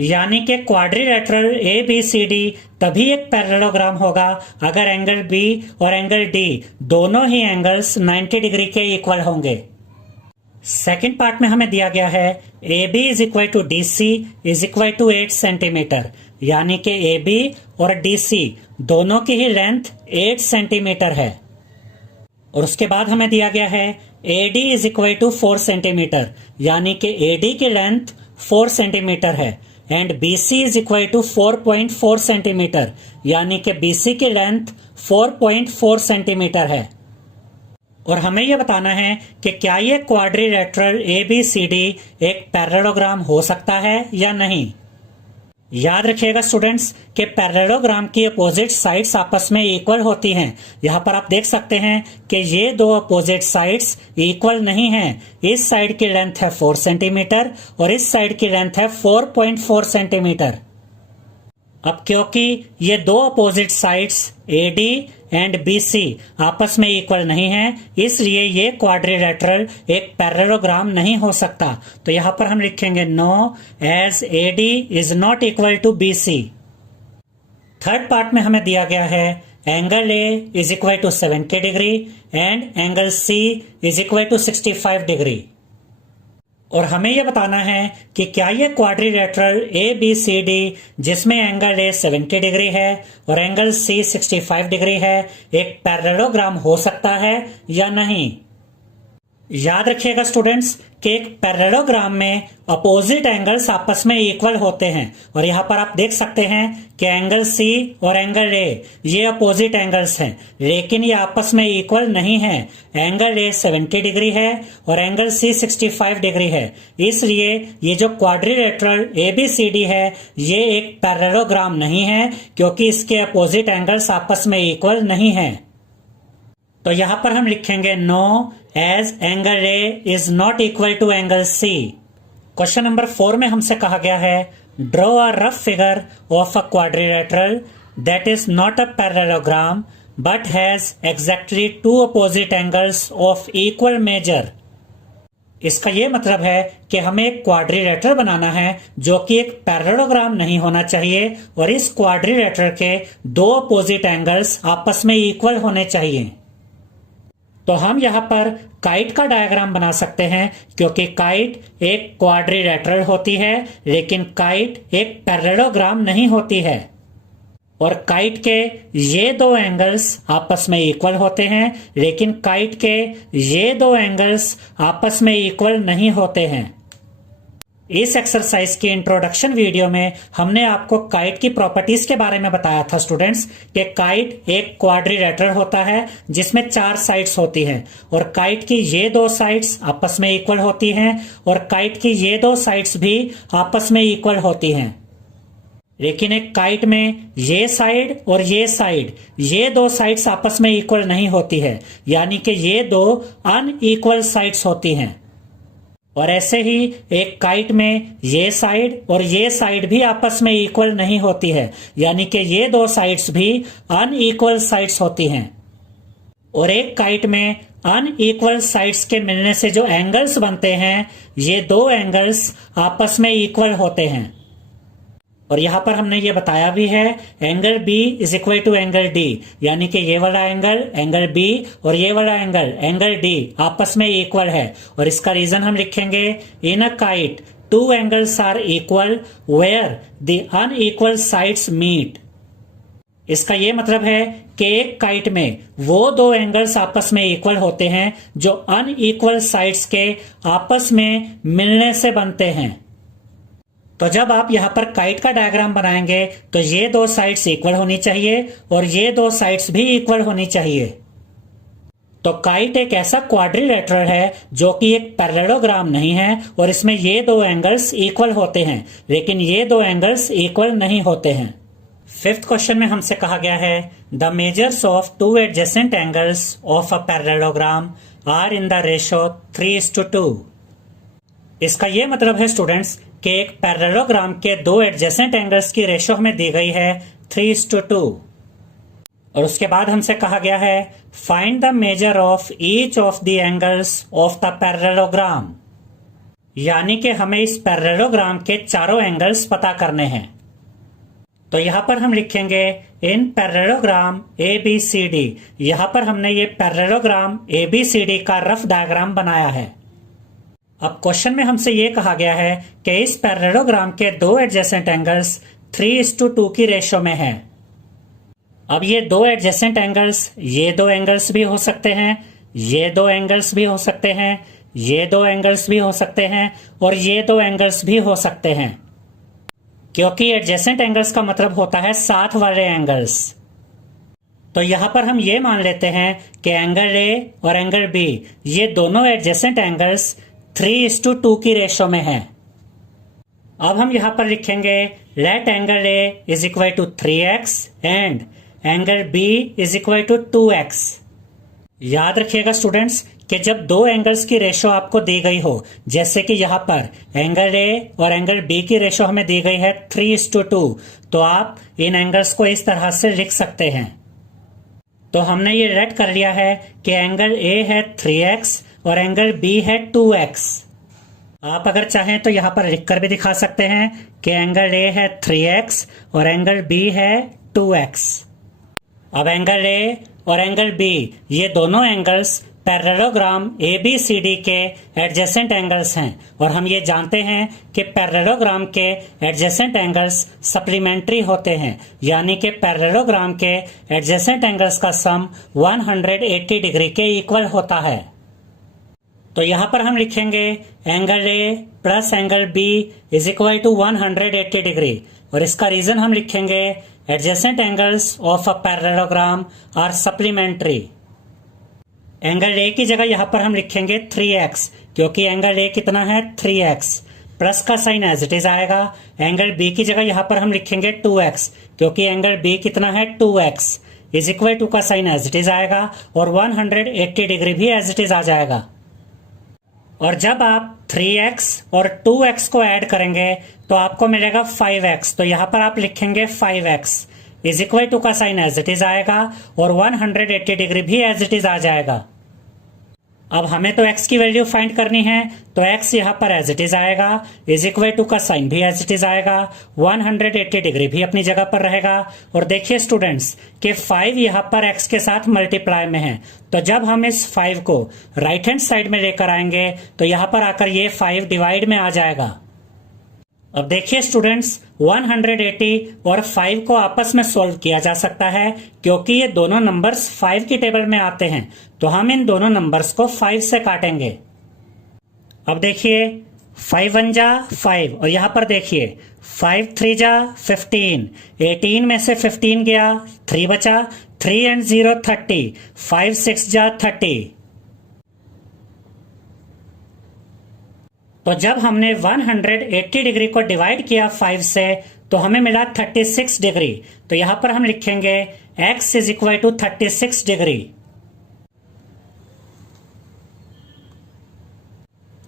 यानी कि क्वाड्रिलेटरल ABCD तभी एक पैरेललोग्राम होगा अगर एंगल B और एंगल D दोनों ही एंगल्स 90 डिग्री के इक्वल होंगे। सेकंड पार्ट में हमें दिया गया है A B is equal to D C is equal to 8 centimetre, यानी कि ए बी और डी सी दोनों की ही लेंथ 8 सेंटीमीटर है। और उसके बाद हमें दिया गया है A D is equal to 4 centimetre, यानी कि ए डी की लेंथ 4 सेंटीमीटर है, and B C is equal to 4.4 centimetre, यानी कि बी सी की लेंथ 4.4 सेंटीमीटर है। और हमें यह बताना है कि क्या ये quadrilateral A B C D एक पैरेललोग्राम हो सकता है या नहीं। याद रखिएगा स्टूडेंट्स कि पैरेललोग्राम की अपोजिट साइड्स आपस में इक्वल होती हैं। यहाँ पर आप देख सकते हैं कि ये दो अपोजिट साइड्स इक्वल नहीं हैं। इस साइड की लेंथ है 4 सेंटीमीटर और इस साइड की लेंथ है 4.4 सेंटीमीटर। अब क्योंकि ये दो opposite sides AD and BC आपस में इक्वल नहीं है, इसलिए ये क्वाड्रिलेटरल एक पैरेललोग्राम नहीं हो सकता। तो यहां पर हम लिखेंगे no as AD is not equal to BC। Third part में हमें दिया गया है angle A is equal to 70 degree and angle C is equal to 65 degree. और हमें यह बताना है कि क्या ये क्वाड्रिलेटरल ABCD जिसमें एंगल A 70 डिग्री है और एंगल C 65 डिग्री है एक पैरेललोग्राम हो सकता है या नहीं। याद रखिएगा स्टूडेंट्स कि एक पैरेललोग्राम में अपोजिट एंगल्स आपस में इक्वल होते हैं। और यहाँ पर आप देख सकते हैं कि एंगल C और एंगल A ये अपोजिट एंगल्स हैं, लेकिन ये आपस में इक्वल नहीं है। एंगल A 70 डिग्री है और एंगल C 65 डिग्री है, इसलिए ये जो क्वाड्रिलेटरल ABCD है ये एक पैरेललोग्राम नहीं है, क्योंकि इसके अपोजिट एंगल्स आपस में इक्वल नहीं है। तो यहां पर हम लिखेंगे no as angle A is not equal to angle C। Question number 4 में हमसे कहा गया है draw a rough figure of a quadrilateral that is not a parallelogram but has exactly 2 opposite angles of equal measure. इसका यह मतलब है कि हमें एक क्वाड्रिलेटरल बनाना है जो कि एक पैरेललोग्राम नहीं होना चाहिए और इस क्वाड्रिलेटरल के 2 अपोजिट एंगल्स आपस में इक्वल होने चाहिए। तो हम यहाँ पर काइट का डायग्राम बना सकते हैं, क्योंकि काइट एक क्वाड्रिलेटरल होती है लेकिन काइट एक पैरेललोग्राम नहीं होती है। और काइट के ये 2 एंगल्स आपस में इक्वल होते हैं, लेकिन काइट के ये 2 एंगल्स आपस में इक्वल नहीं होते हैं। इस एक्सरसाइज की इंट्रोडक्शन वीडियो में हमने आपको काइट की प्रॉपर्टीज के बारे में बताया था स्टूडेंट्स कि काइट एक क्वाड्रिलेटरल होता है जिसमें 4 साइड्स होती हैं और काइट की ये 2 साइड्स आपस में इक्वल होती हैं और काइट की ये 2 साइड्स भी आपस में इक्वल होती हैं। लेकिन एक काइट में ये साइड और ये 2 साइड्स आपस में इक्वल नहीं होती है, यानी कि ये 2 अनइक्वल साइड्स होती हैं। और ऐसे ही एक काइट में ये साइड और ये साइड भी आपस में इक्वल नहीं होती है, यानी कि ये 2 साइड्स भी अनइक्वल साइड्स होती हैं। और एक काइट में अनइक्वल साइड्स के मिलने से जो एंगल्स बनते हैं ये 2 एंगल्स आपस में इक्वल होते हैं। और यहां पर हमने ये बताया भी है angle B is equal to angle D, यानी कि ये वाला एंगल B और ये वाला एंगल D आपस में इक्वल है। और इसका रीजन हम लिखेंगे in a kite 2 angles are equal where the unequal sides meet. इसका ये मतलब है कि एक काइट में वो 2 एंगल्स आपस में इक्वल होते हैं जो अनइक्वल साइड्स के आपस में मिलने से बनते हैं। तो जब आप यहाँ पर काइट का डायग्राम बनाएंगे तो ये 2 साइड्स इक्वल होनी चाहिए और ये 2 साइड्स भी इक्वल होनी चाहिए। तो काइट एक ऐसा क्वाड्रिलेटरल है जो कि एक पैरेललोग्राम नहीं है और इसमें ये 2 एंगल्स इक्वल होते हैं, लेकिन ये 2 एंगल्स इक्वल नहीं होते हैं। 5th क्वेश्चन में हमसे कहा गया है the measures of 2 adjacent angles of a parallelogram are in the ratio 3:2। इसका ये मतलब है स्टूडेंट्स कि एक पैरेललोग्राम के 2 एडजेसेंट एंगल्स की रेशो हमें दी गई है 3:2। और उसके बाद हमसे कहा गया है find the measure of each of the angles of the parallelogram, यानी कि हमें इस पैरेललोग्राम के चारों एंगल्स पता करने हैं। तो यहां पर हम लिखेंगे इन पैरेललोग्राम ABCD। यहां पर हमने ये पैरेललोग्राम ABCD का रफ डायग्राम बनाया है। अब क्वेश्चन में हमसे ये कहा गया है कि इस पैरेललोग्राम के दो एडजेसेंट एंगल्स 3:2 की रेशो में हैं। अब ये दो एडजेसेंट एंगल्स, ये दो एंगल्स भी हो सकते हैं, ये दो एंगल्स भी हो सकते हैं, ये दो एंगल्स भी हो सकते हैं और ये दो एंगल्स भी हो सकते हैं, क्योंकि एडजेसेंट एंगल्स का मतलब होता है साथ वाले एंगल्स। तो यहां पर हम ये मान लेते हैं कि एंगल ए और एंगल बी ये दोनों एडजेसेंट एंगल्स 3:2 की रेशो में हैं। अब हम यहां पर लिखेंगे let angle A is equal to 3x and angle B is equal to 2x। याद रखिएगा स्टूडेंट्स कि जब दो एंगल्स की रेशो आपको दी गई हो, जैसे कि यहां पर एंगल ए और एंगल बी की रेशो हमें दी गई है 3:2, तो आप इन एंगल्स को इस तरह से लिख सकते हैं। तो हमने ये रेड कर लिया है कि एंगल ए है 3x और एंगल बी है 2x। आप अगर चाहें तो यहां पर लिखकर भी दिखा सकते हैं कि एंगल ए है 3x और एंगल बी है 2x। अब एंगल ए और एंगल बी ये दोनों एंगल्स पैरेललोग्राम ABCD के एडजेसेंट एंगल्स हैं और हम ये जानते हैं कि पैरेललोग्राम के एडजेसेंट एंगल्स सप्लीमेंट्री होते हैं, यानी कि पैरेललोग्राम के एडजेसेंट एंगल्स का सम 180 डिग्री के इक्वल होता है। तो यहां पर हम लिखेंगे angle A plus angle B is equal to 180 degree और इसका रीजन हम लिखेंगे adjacent angles of a parallelogram are supplementary. Angle A की जगह यहां पर हम लिखेंगे 3x, क्योंकि एंगल ए कितना है 3x, प्लस का साइन एज इट इज आएगा। एंगल बी की जगह यहां पर हम लिखेंगे 2x, क्योंकि एंगल बी कितना है 2x, इज इक्वल टू का साइन एज इट इज आएगा और 180 डिग्री भी एज इट इज आ जाएगा। और जब आप 3x और 2x को ऐड करेंगे तो आपको मिलेगा 5x, तो यहां पर आप लिखेंगे 5x इज इक्वल टू का साइन एज इट इज आएगा और 180 डिग्री भी एज इट इज आ जाएगा। अब हमें तो x की वैल्यू फाइंड करनी है, तो x यहां पर एज इट इज आएगा, इज इक्वल टू का साइन भी एज इट इज आएगा, 180 डिग्री भी अपनी जगह पर रहेगा। और देखिए स्टूडेंट्स कि 5 यहां पर x के साथ मल्टीप्लाई में है, तो जब हम इस 5 को राइट हैंड साइड में लेकर आएंगे तो यहां पर आकर ये 5 डिवाइड में आ जाएगा। अब देखिए स्टूडेंट्स 180 और 5 को आपस में सोल्व किया जा सकता है, क्योंकि ये दोनों नंबर्स 5 की टेबल में आते हैं, तो हम इन दोनों नंबर्स को 5 से काटेंगे। अब देखिए 5 1 जा 5 और यहां पर देखिए 5 3 जा 15, 18 में से 15 गया, 3 बचा, 3 and 0 30, 5 6 जा 30। तो जब हमने 180 डिग्री को डिवाइड किया 5 से तो हमें मिला 36 डिग्री। तो यहां पर हम लिखेंगे x is equal to 36 degree.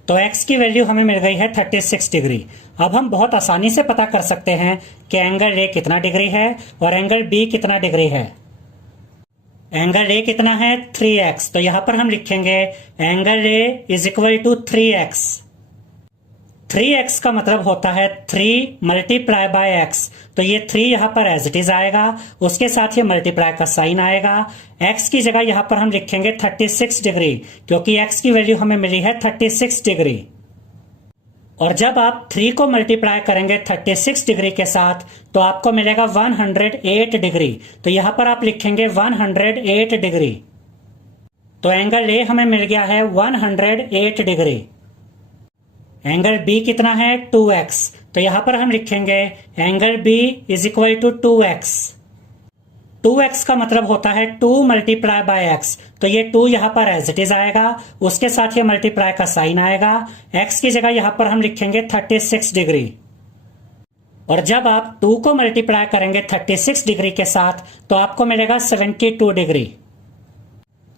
तो x की वैल्यू हमें मिल गई है 36 डिग्री। अब हम बहुत आसानी से पता कर सकते हैं कि एंगल ए कितना डिग्री है और एंगल बी कितना डिग्री है। एंगल ए कितना है 3x, तो यहां पर हम लिखेंगे angle A is equal to 3x। 3x का मतलब होता है 3 मल्टीप्लाई बाय x, तो ये 3 यहां पर एज इट इज आएगा, उसके साथ ये मल्टीप्लाई का साइन आएगा। x की जगह यहां पर हम लिखेंगे 36 डिग्री, क्योंकि x की वैल्यू हमें मिली है 36 डिग्री। और जब आप 3 को मल्टीप्लाई करेंगे 36 डिग्री के साथ तो आपको मिलेगा 108 डिग्री, तो यहां पर आप लिखेंगे 108 डिग्री। तो एंगल ए हमें मिल गया है 108 डिग्री। एंगल बी कितना है 2x, तो यहां पर हम लिखेंगे angle B is equal to 2x। 2x का मतलब होता है 2 मल्टीप्लाई बाय x, तो ये 2 यहां पर एज इट इज आएगा, उसके साथ ये मल्टीप्लाई का साइन आएगा। x की जगह यहां पर हम लिखेंगे 36 डिग्री। और जब आप 2 को मल्टीप्लाई करेंगे 36 डिग्री के साथ तो आपको मिलेगा 72 डिग्री।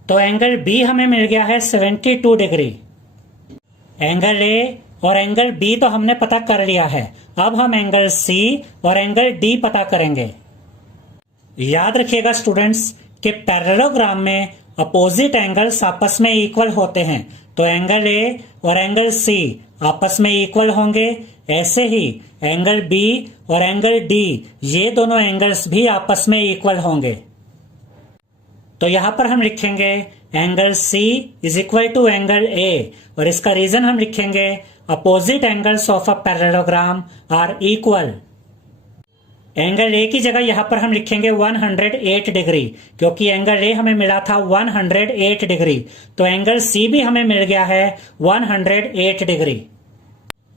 तो एंगल बी हमें मिल गया है 72 डिग्री। एंगल ए और एंगल बी तो हमने पता कर लिया है, अब हम एंगल सी और एंगल डी पता करेंगे। याद रखिएगा स्टूडेंट्स कि पैरेललोग्राम में अपोजिट एंगल्स आपस में इक्वल होते हैं, तो एंगल ए और एंगल सी आपस में इक्वल होंगे, ऐसे ही एंगल बी और एंगल डी ये दोनों एंगल्स भी आपस में इक्वल होंगे। तो यहां पर हम लिखेंगे angle C is equal to angle A, और इसका रीजन हम लिखेंगे opposite angles of a parallelogram are equal. Angle A की जगह यहां पर हम लिखेंगे 108 डिग्री, क्योंकि एंगल A हमें मिला था 108 डिग्री, तो एंगल C भी हमें मिल गया है 108 डिग्री।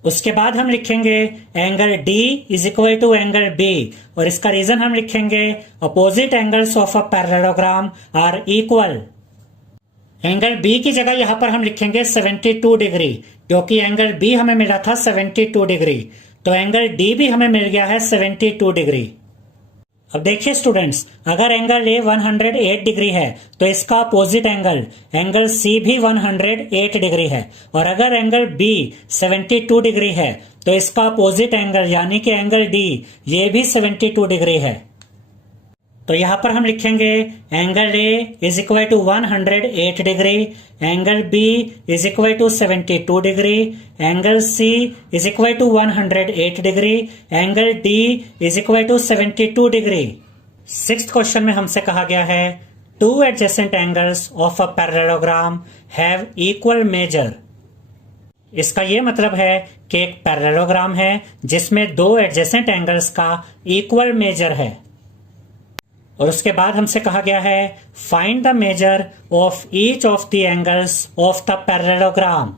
उसके बाद हम लिखेंगे angle D is equal to angle B, और इसका रीजन हम लिखेंगे opposite angles of a parallelogram are equal. Angle B की जगह यहां पर हम लिखेंगे 72 डिग्री, क्योंकि एंगल B हमें मिला था 72 डिग्री, तो एंगल D भी हमें मिल गया है 72 डिग्री। अब देखिए स्टूडेंट्स, अगर एंगल A 108 डिग्री है तो इसका अपोजिट एंगल C भी 108 डिग्री है, और अगर एंगल B 72 डिग्री है तो इसका अपोजिट एंगल यानी कि एंगल D ये भी 72 डिग्री है। तो यहां पर हम लिखेंगे angle A is equal to 108 degree, angle B is equal to 72 degree, angle C is equal to 108 degree, angle D is equal to 72 degree. Sixth question में हमसे कहा गया है two adjacent angles of a parallelogram have equal measure. इसका यह मतलब है कि एक पैरेललोग्राम है जिसमें दो एडजेसेंट एंगल्स का इक्वल मेजर है, और उसके बाद हमसे कहा गया है find the measure of each of the angles of the parallelogram,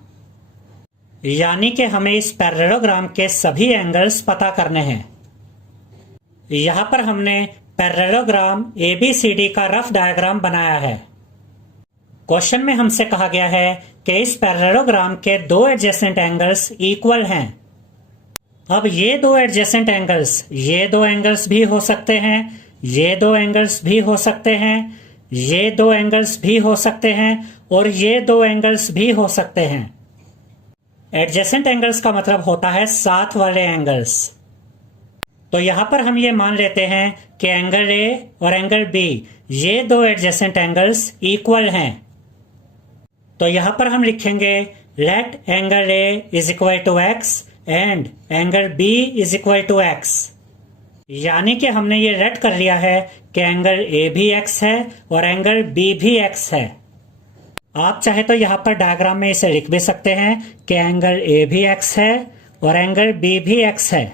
यानी कि हमें इस पैरेललोग्राम के सभी एंगल्स पता करने हैं। यहां पर हमने पैरेललोग्राम ABCD का रफ डायग्राम बनाया है। क्वेश्चन में हमसे कहा गया है कि इस पैरेललोग्राम के दो एडजेसेंट एंगल्स इक्वल हैं। अब ये दो एडजेसेंट एंगल्स, ये दो एंगल्स भी हो सकते हैं, ये दो एंगल्स भी हो सकते हैं, ये दो एंगल्स भी हो सकते हैं, और ये दो एंगल्स भी हो सकते हैं। एडजेसेंट एंगल्स का मतलब होता है साथ वाले एंगल्स। तो यहां पर हम ये मान लेते हैं कि एंगल A और एंगल B ये दो एडजेसेंट एंगल्स इक्वल हैं। तो यहां पर हम लिखेंगे let angle A is equal to x and angle B is equal to x, यानी कि हमने ये लेट कर लिया है कि एंगल A भी x है और एंगल B भी x है। आप चाहे तो यहां पर डायग्राम में इसे लिख भी सकते हैं कि एंगल A भी x है और एंगल B भी x है।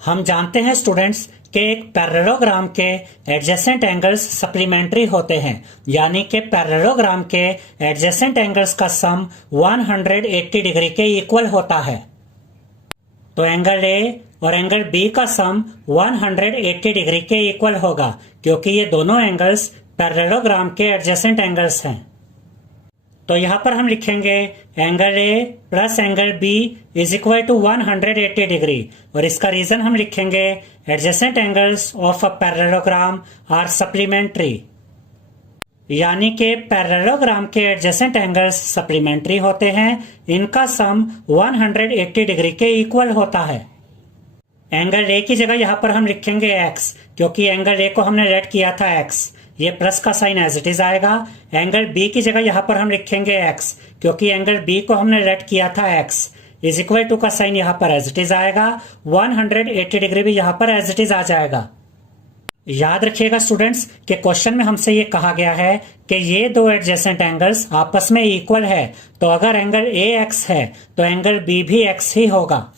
हम जानते हैं स्टूडेंट्स कि एक पैरेललोग्राम के एडजेसेंट एंगल्स सप्लीमेंट्री होते हैं, यानी कि पैरेललोग्राम के एडजेसेंट एंगल्स का सम 180 डिग्री के इक्वल होता है। तो एंगल A और एंगल B का सम 180 डिग्री के इक्वल होगा, क्योंकि ये दोनों एंगल्स पैरेललोग्राम के एडजेसेंट एंगल्स हैं। तो यहां पर हम लिखेंगे angle A plus angle B is equal to 180 degree, और इसका रीजन हम लिखेंगे adjacent angles of a parallelogram are supplementary, यानी कि पैरेललोग्राम के एडजेसेंट एंगल्स सप्लीमेंट्री होते हैं, इनका सम 180 डिग्री के इक्वल होता है। एंगल A की जगह यहां पर हम लिखेंगे x, क्योंकि एंगल A को हमने लेट किया था x, ये प्लस का साइन एज इट इज आएगा। एंगल B की जगह यहां पर हम लिखेंगे x, क्योंकि एंगल B को हमने लेट किया था x, इज इक्वल टू का साइन यहां पर एज इट इज आएगा, 180 डिग्री भी यहां पर एज इट इज आ जाएगा। याद रखिएगा स्टूडेंट्स कि क्वेश्चन में हमसे ये कहा गया है कि ये दो एडजेसेंट एंगल्स आपस में इक्वल है, तो अगर एंगल A x है तो एंगल B भी x ही होगा,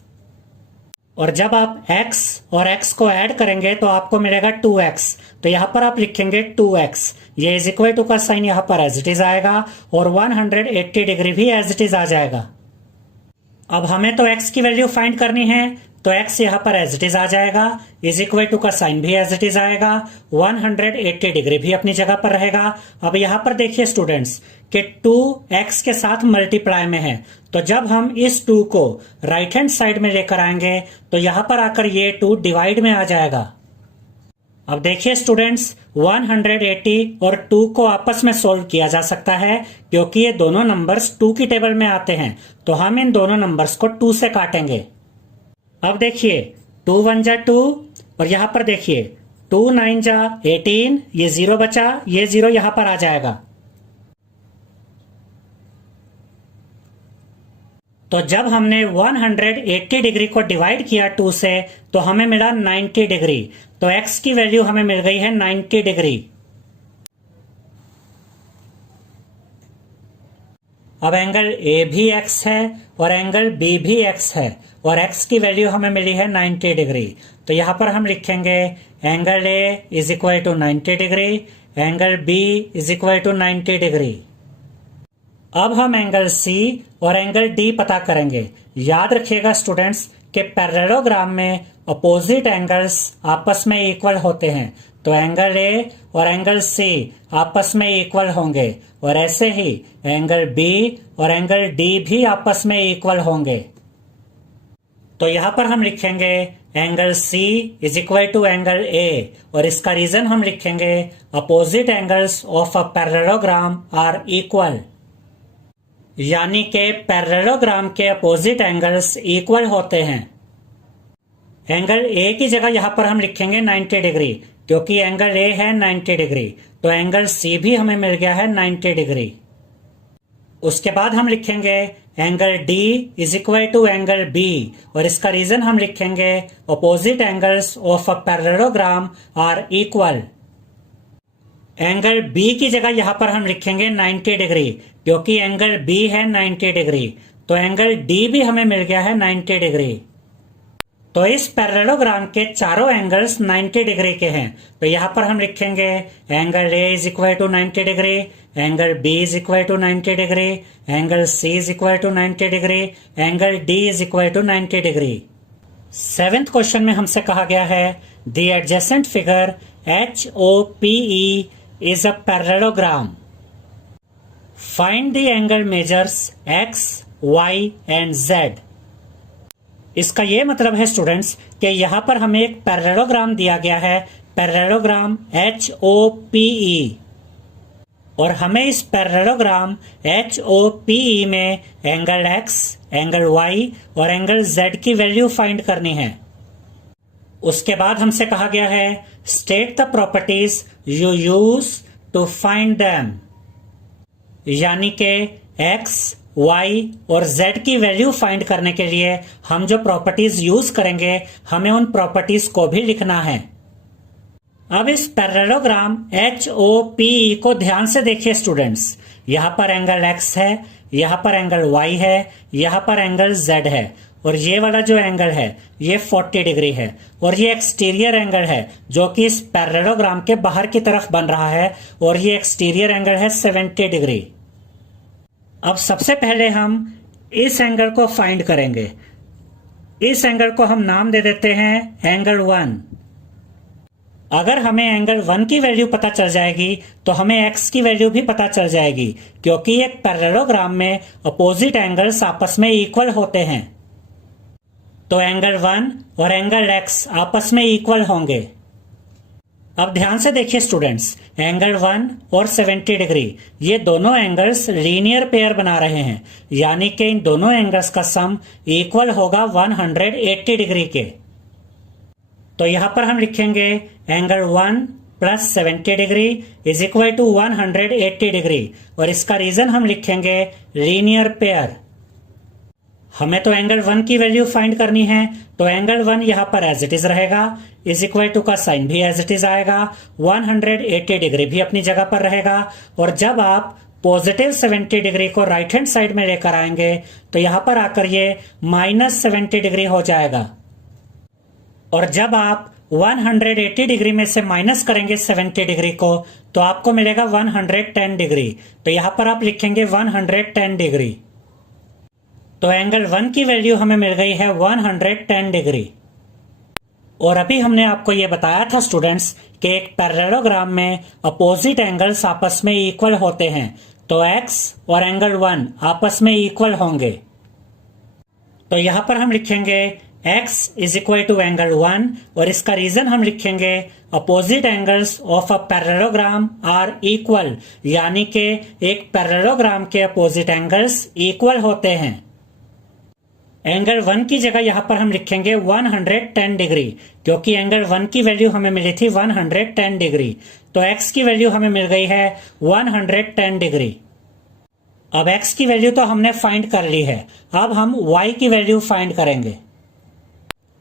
और जब आप x और x को ऐड करेंगे तो आपको मिलेगा 2x, तो यहां पर आप लिखेंगे 2x, ये इज इक्वल टू का साइन यहां पर एज इट इज आएगा, और 180 डिग्री भी एज इट इज आ जाएगा। अब हमें तो x की वैल्यू फाइंड करनी है, तो x यहां पर एज इट इज आ जाएगा, इज इक्वल टू का साइन भी एज इट इज आएगा, 180 डिग्री भी अपनी जगह पर रहेगा। अब यहां पर देखिए स्टूडेंट्स कि 2x के साथ मल्टीप्लाई में है, तो जब हम इस 2 को राइट हैंड साइड में लेकर आएंगे तो यहां पर आकर ये 2 डिवाइड में आ जाएगा। अब देखिए स्टूडेंट्स 180 और 2 को आपस में सोल्व किया जा सकता है, क्योंकि ये दोनों नंबर्स 2 की टेबल में आते हैं, तो हम इन दोनों नंबर्स को 2 से काटेंगे। अब देखिए 2 1 जा 2, और यहां पर देखिए 2 9 जा 18, ये 0 बचा, ये 0 यहां पर आ जाएगा। तो जब हमने 180 डिग्री को डिवाइड किया 2 से तो हमें मिला 90 डिग्री, तो x की वैल्यू हमें मिल गई है 90 डिग्री। अब एंगल ए भी x है और एंगल बी भी x है और x की वैल्यू हमें मिली है 90 डिग्री। तो यहां पर हम लिखेंगे angle A is equal to 90 degree, angle B is equal to 90 degree. अब हम एंगल सी और एंगल डी पता करेंगे। याद रखिएगा स्टूडेंट्स कि पैरेललोग्राम में अपोजिट एंगल्स आपस में इक्वल होते हैं, तो एंगल ए और एंगल सी आपस में इक्वल होंगे और ऐसे ही एंगल बी और एंगल डी भी आपस में इक्वल होंगे। तो यहां पर हम लिखेंगे angle C is equal to angle A और इसका रीजन हम लिखेंगे opposite angles of a parallelogram are equal, यानी कि पैरेललोग्राम के अपोजिट एंगल्स इक्वल होते हैं। एंगल ए की जगह यहां पर हम लिखेंगे 90 डिग्री, क्योंकि एंगल ए है 90 डिग्री, तो एंगल सी भी हमें मिल गया है 90 डिग्री। उसके बाद हम लिखेंगे angle D is equal to angle B और इसका रीजन हम लिखेंगे opposite angles of a parallelogram are equal. Angle B की जगह यहां पर हम लिखेंगे 90 डिग्री, क्योंकि एंगल बी है 90 डिग्री, तो एंगल डी भी हमें मिल गया है 90 डिग्री। तो इस पैरेललोग्राम के चारों एंगल्स 90 डिग्री के हैं, तो यहां पर हम लिखेंगे angle A is equal to 90 degree, angle B is equal to 90 degree, angle C is equal to 90 degree, angle D is equal to 90 degree. 7th question में हमसे कहा गया है the adjacent figure HOPE is a parallelogram. Find the angle measures X, Y and Z. इसका ये मतलब है students कि यहाँ पर हमें एक पैरेललोग्राम दिया गया है, पैरेललोग्राम HOPE, और हमें इस पैरेललोग्राम HOPE में एंगल X, एंगल Y और एंगल Z की वैल्यू फाइंड करनी है। उसके बाद हमसे कहा गया है state the properties you use to find them, यानी कि x, y और z की वैल्यू फाइंड करने के लिए हम जो प्रॉपर्टीज यूज करेंगे हमें उन प्रॉपर्टीज को भी लिखना है। अब इस पैरेललोग्राम HOPE को ध्यान से देखिए स्टूडेंट्स, यहां पर एंगल x है, यहां पर एंगल y है, यहां पर एंगल z है और ये वाला जो एंगल है ये 40 डिग्री है और ये एक्सटीरियर एंगल है जो कि इस पैरेललोग्राम के बाहर की तरफ बन रहा है और ये एक्सटीरियर एंगल है 70 डिग्री। अब सबसे पहले हम इस एंगल को फाइंड करेंगे। इस एंगल को हम नाम दे देते हैं एंगल 1। अगर हमें एंगल 1 की वैल्यू पता चल जाएगी तो हमें x की वैल्यू भी पता चल जाएगी, क्योंकि एक पैरेललोग्राम में अपोजिट एंगल्स आपस में इक्वल होते हैं। तो एंगल 1 और एंगल x आपस में इक्वल होंगे। अब ध्यान से देखिए स्टूडेंट्स, एंगल 1 और 70 डिग्री ये दोनों एंगल्स लीनियर पेयर बना रहे हैं, यानी कि इन दोनों एंगल्स का सम इक्वल होगा 180 डिग्री के। तो यहां पर हम लिखेंगे angle 1 plus 70 degree is equal to 180 degree और इसका रीजन हम लिखेंगे लीनियर पेयर। हमें तो एंगल 1 की वैल्यू फाइंड करनी है, तो एंगल 1 यहां पर एज इट इज रहेगा, इज इक्वल टू का साइन भी एज इट इज आएगा, 180 डिग्री भी अपनी जगह पर रहेगा और जब आप पॉजिटिव 70 डिग्री को राइट हैंड साइड में लेकर आएंगे तो यहां पर आकर ये -70 डिग्री हो जाएगा और जब आप 180 डिग्री में से माइनस करेंगे 70 डिग्री को तो आपको मिलेगा 110 डिग्री। तो यहां पर आप लिखेंगे 110 डिग्री। तो एंगल 1 की वैल्यू हमें मिल गई है 110 डिग्री। और अभी हमने आपको यह बताया था स्टूडेंट्स कि एक पैरेललोग्राम में अपोजिट एंगल्स आपस में इक्वल होते हैं, तो x और एंगल 1 आपस में इक्वल होंगे। तो यहां पर हम लिखेंगे x is equal to angle 1 और इसका रीजन हम लिखेंगे opposite angles of a parallelogram are equal, यानी कि एक पैरेललोग्राम के अपोजिट एंगल्स इक्वल होते हैं। एंगल 1 की जगह यहां पर हम लिखेंगे 110 डिग्री, क्योंकि एंगल 1 की वैल्यू हमें मिली थी 110 डिग्री, तो x की वैल्यू हमें मिल गई है 110 डिग्री। अब x की वैल्यू तो हमने फाइंड कर ली है, अब हम y की वैल्यू फाइंड करेंगे।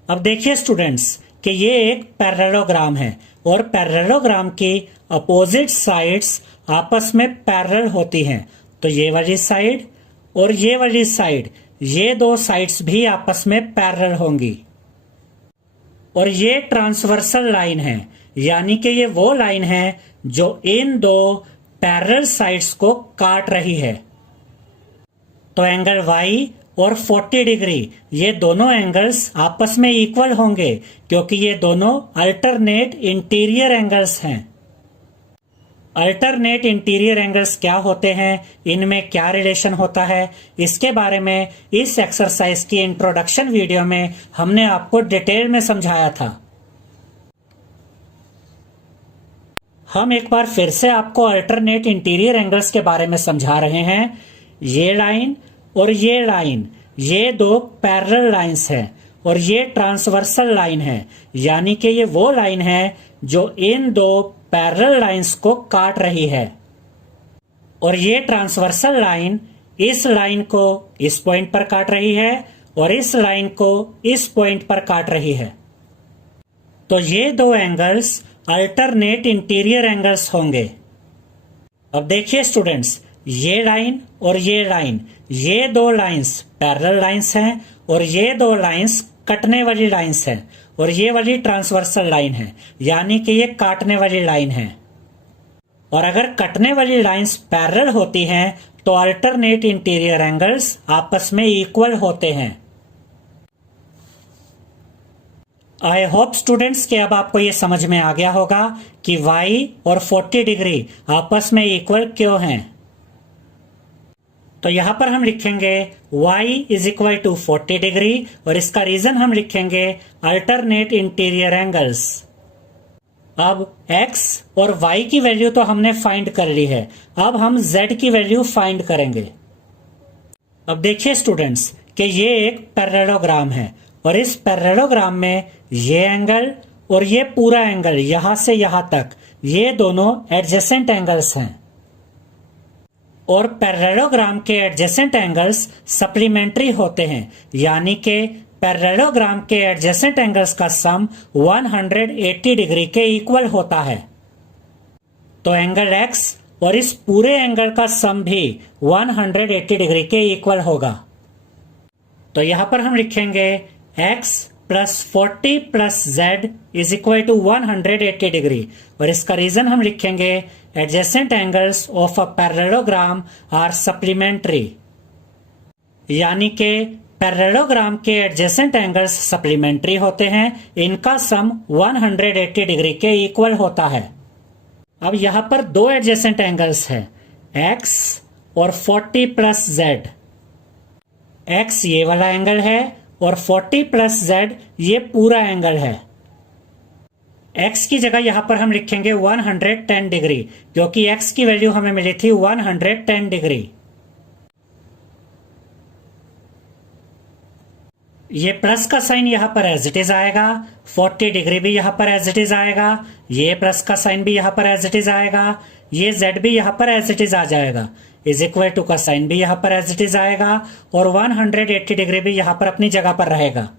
अब देखिए स्टूडेंट्स कि ये एक पैरेललोग्राम है और पैरेललोग्राम की अपोजिट साइड्स आपस में पैरेलल होती हैं, तो ये वाली साइड और ये वाली साइड, ये दो साइड्स भी आपस में पैरेलल होंगी। और ये ट्रांसवर्सल लाइन है, यानी कि ये वो लाइन है जो इन दो पैरेलल साइड्स को काट रही है। तो एंगल Y और 40 डिग्री, ये दोनों एंगल्स आपस में इक्वल होंगे क्योंकि ये दोनों अल्टरनेट इंटीरियर एंगल्स हैं। अल्टरनेट इंटीरियर एंगल्स क्या होते हैं, इनमें क्या रिलेशन होता है, इसके बारे में इस एक्सरसाइज की इंट्रोडक्शन वीडियो में हमने आपको डिटेल में समझाया था। हम एक बार फिर से आपको अल्टरनेट इंटीरियर एंगल्स के बारे में समझा रहे हैं। ये लाइन और ये लाइन, ये दो पैरेलल लाइंस हैं और ये ट्रांसवर्सल लाइन है, यानी कि ये वो लाइन है जो इन दो पैरेलल लाइंस को काट रही है। और ये ट्रांसवर्सल लाइन इस लाइन को इस पॉइंट पर काट रही है और इस लाइन को इस पॉइंट पर काट रही है। तो ये दो एंगल्स अल्टरनेट इंटीरियर एंगल्स होंगे। अब देखिए स्टूडेंट्स, ये लाइन और ये लाइन, ये दो लाइंस पैरेलल लाइंस हैं और ये दो लाइंस कटने वाली लाइंस हैं और ये वाली ट्रांसवर्सल लाइन है, यानी कि ये काटने वाली लाइन है। और अगर कटने वाली लाइंस पैरेलल होती हैं तो अल्टरनेट इंटीरियर एंगल्स आपस में इक्वल होते हैं। आई होप स्टूडेंट्स कि अब आपको ये समझ में आ गया होगा कि Y और 40 डिग्री आपस में इक्वल क्यों हैं। तो यहां पर हम लिखेंगे Y is equal to 40 degree और इसका रीजन हम लिखेंगे अल्टरनेट इंटीरियर एंगल्स। अब X और Y की वैल्यू तो हमने फाइंड कर ली है, अब हम Z की वैल्यू फाइंड करेंगे। अब देखिए स्टूडेंट्स कि ये एक पैरेललोग्राम है और इस पैरेललोग्राम में ये एंगल और ये पूरा एंगल यहां से यहां तक, ये दोनों एडजेसेंट एंगल्स हैं। और पैरेललोग्राम के एडजेसेंट एंगल्स सप्लीमेंट्री होते हैं, यानी कि पैरेललोग्राम के एडजेसेंट एंगल्स का सम 180 डिग्री के इक्वल होता है। तो एंगल X और इस पूरे एंगल का सम भी 180 डिग्री के इक्वल होगा। तो यहां पर हम लिखेंगे X plus 40 plus Z is equal to 180 degree और इसका रीजन हम लिखेंगे adjacent angles of a parallelogram are supplementary, यानी कि पैरेललोग्राम के एडजेसेंट एंगल्स सप्लीमेंट्री होते हैं, इनका सम 180 डिग्री के इक्वल होता है। अब यहां पर दो एडजेसेंट एंगल्स हैं, X और 40 प्लस Z। X ये वाला एंगल है और 40 प्लस Z ये पूरा एंगल है। X की जगह यहां पर हम लिखेंगे 110 डिग्री क्योंकि X की वैल्यू हमें मिली थी 110 डिग्री। ये प्लस का साइन यहां पर एज इट इज आएगा, 40 डिग्री भी यहां पर एज इट इज आएगा, ये प्लस का साइन भी यहां पर एज इट इज आएगा, ये Z भी यहां पर एज इट इज आ जाएगा, इज इक्वल टू का साइन भी यहां पर एज इट इज आएगा और 180 डिग्री भी यहां पर अपनी जगह पर रहेगा।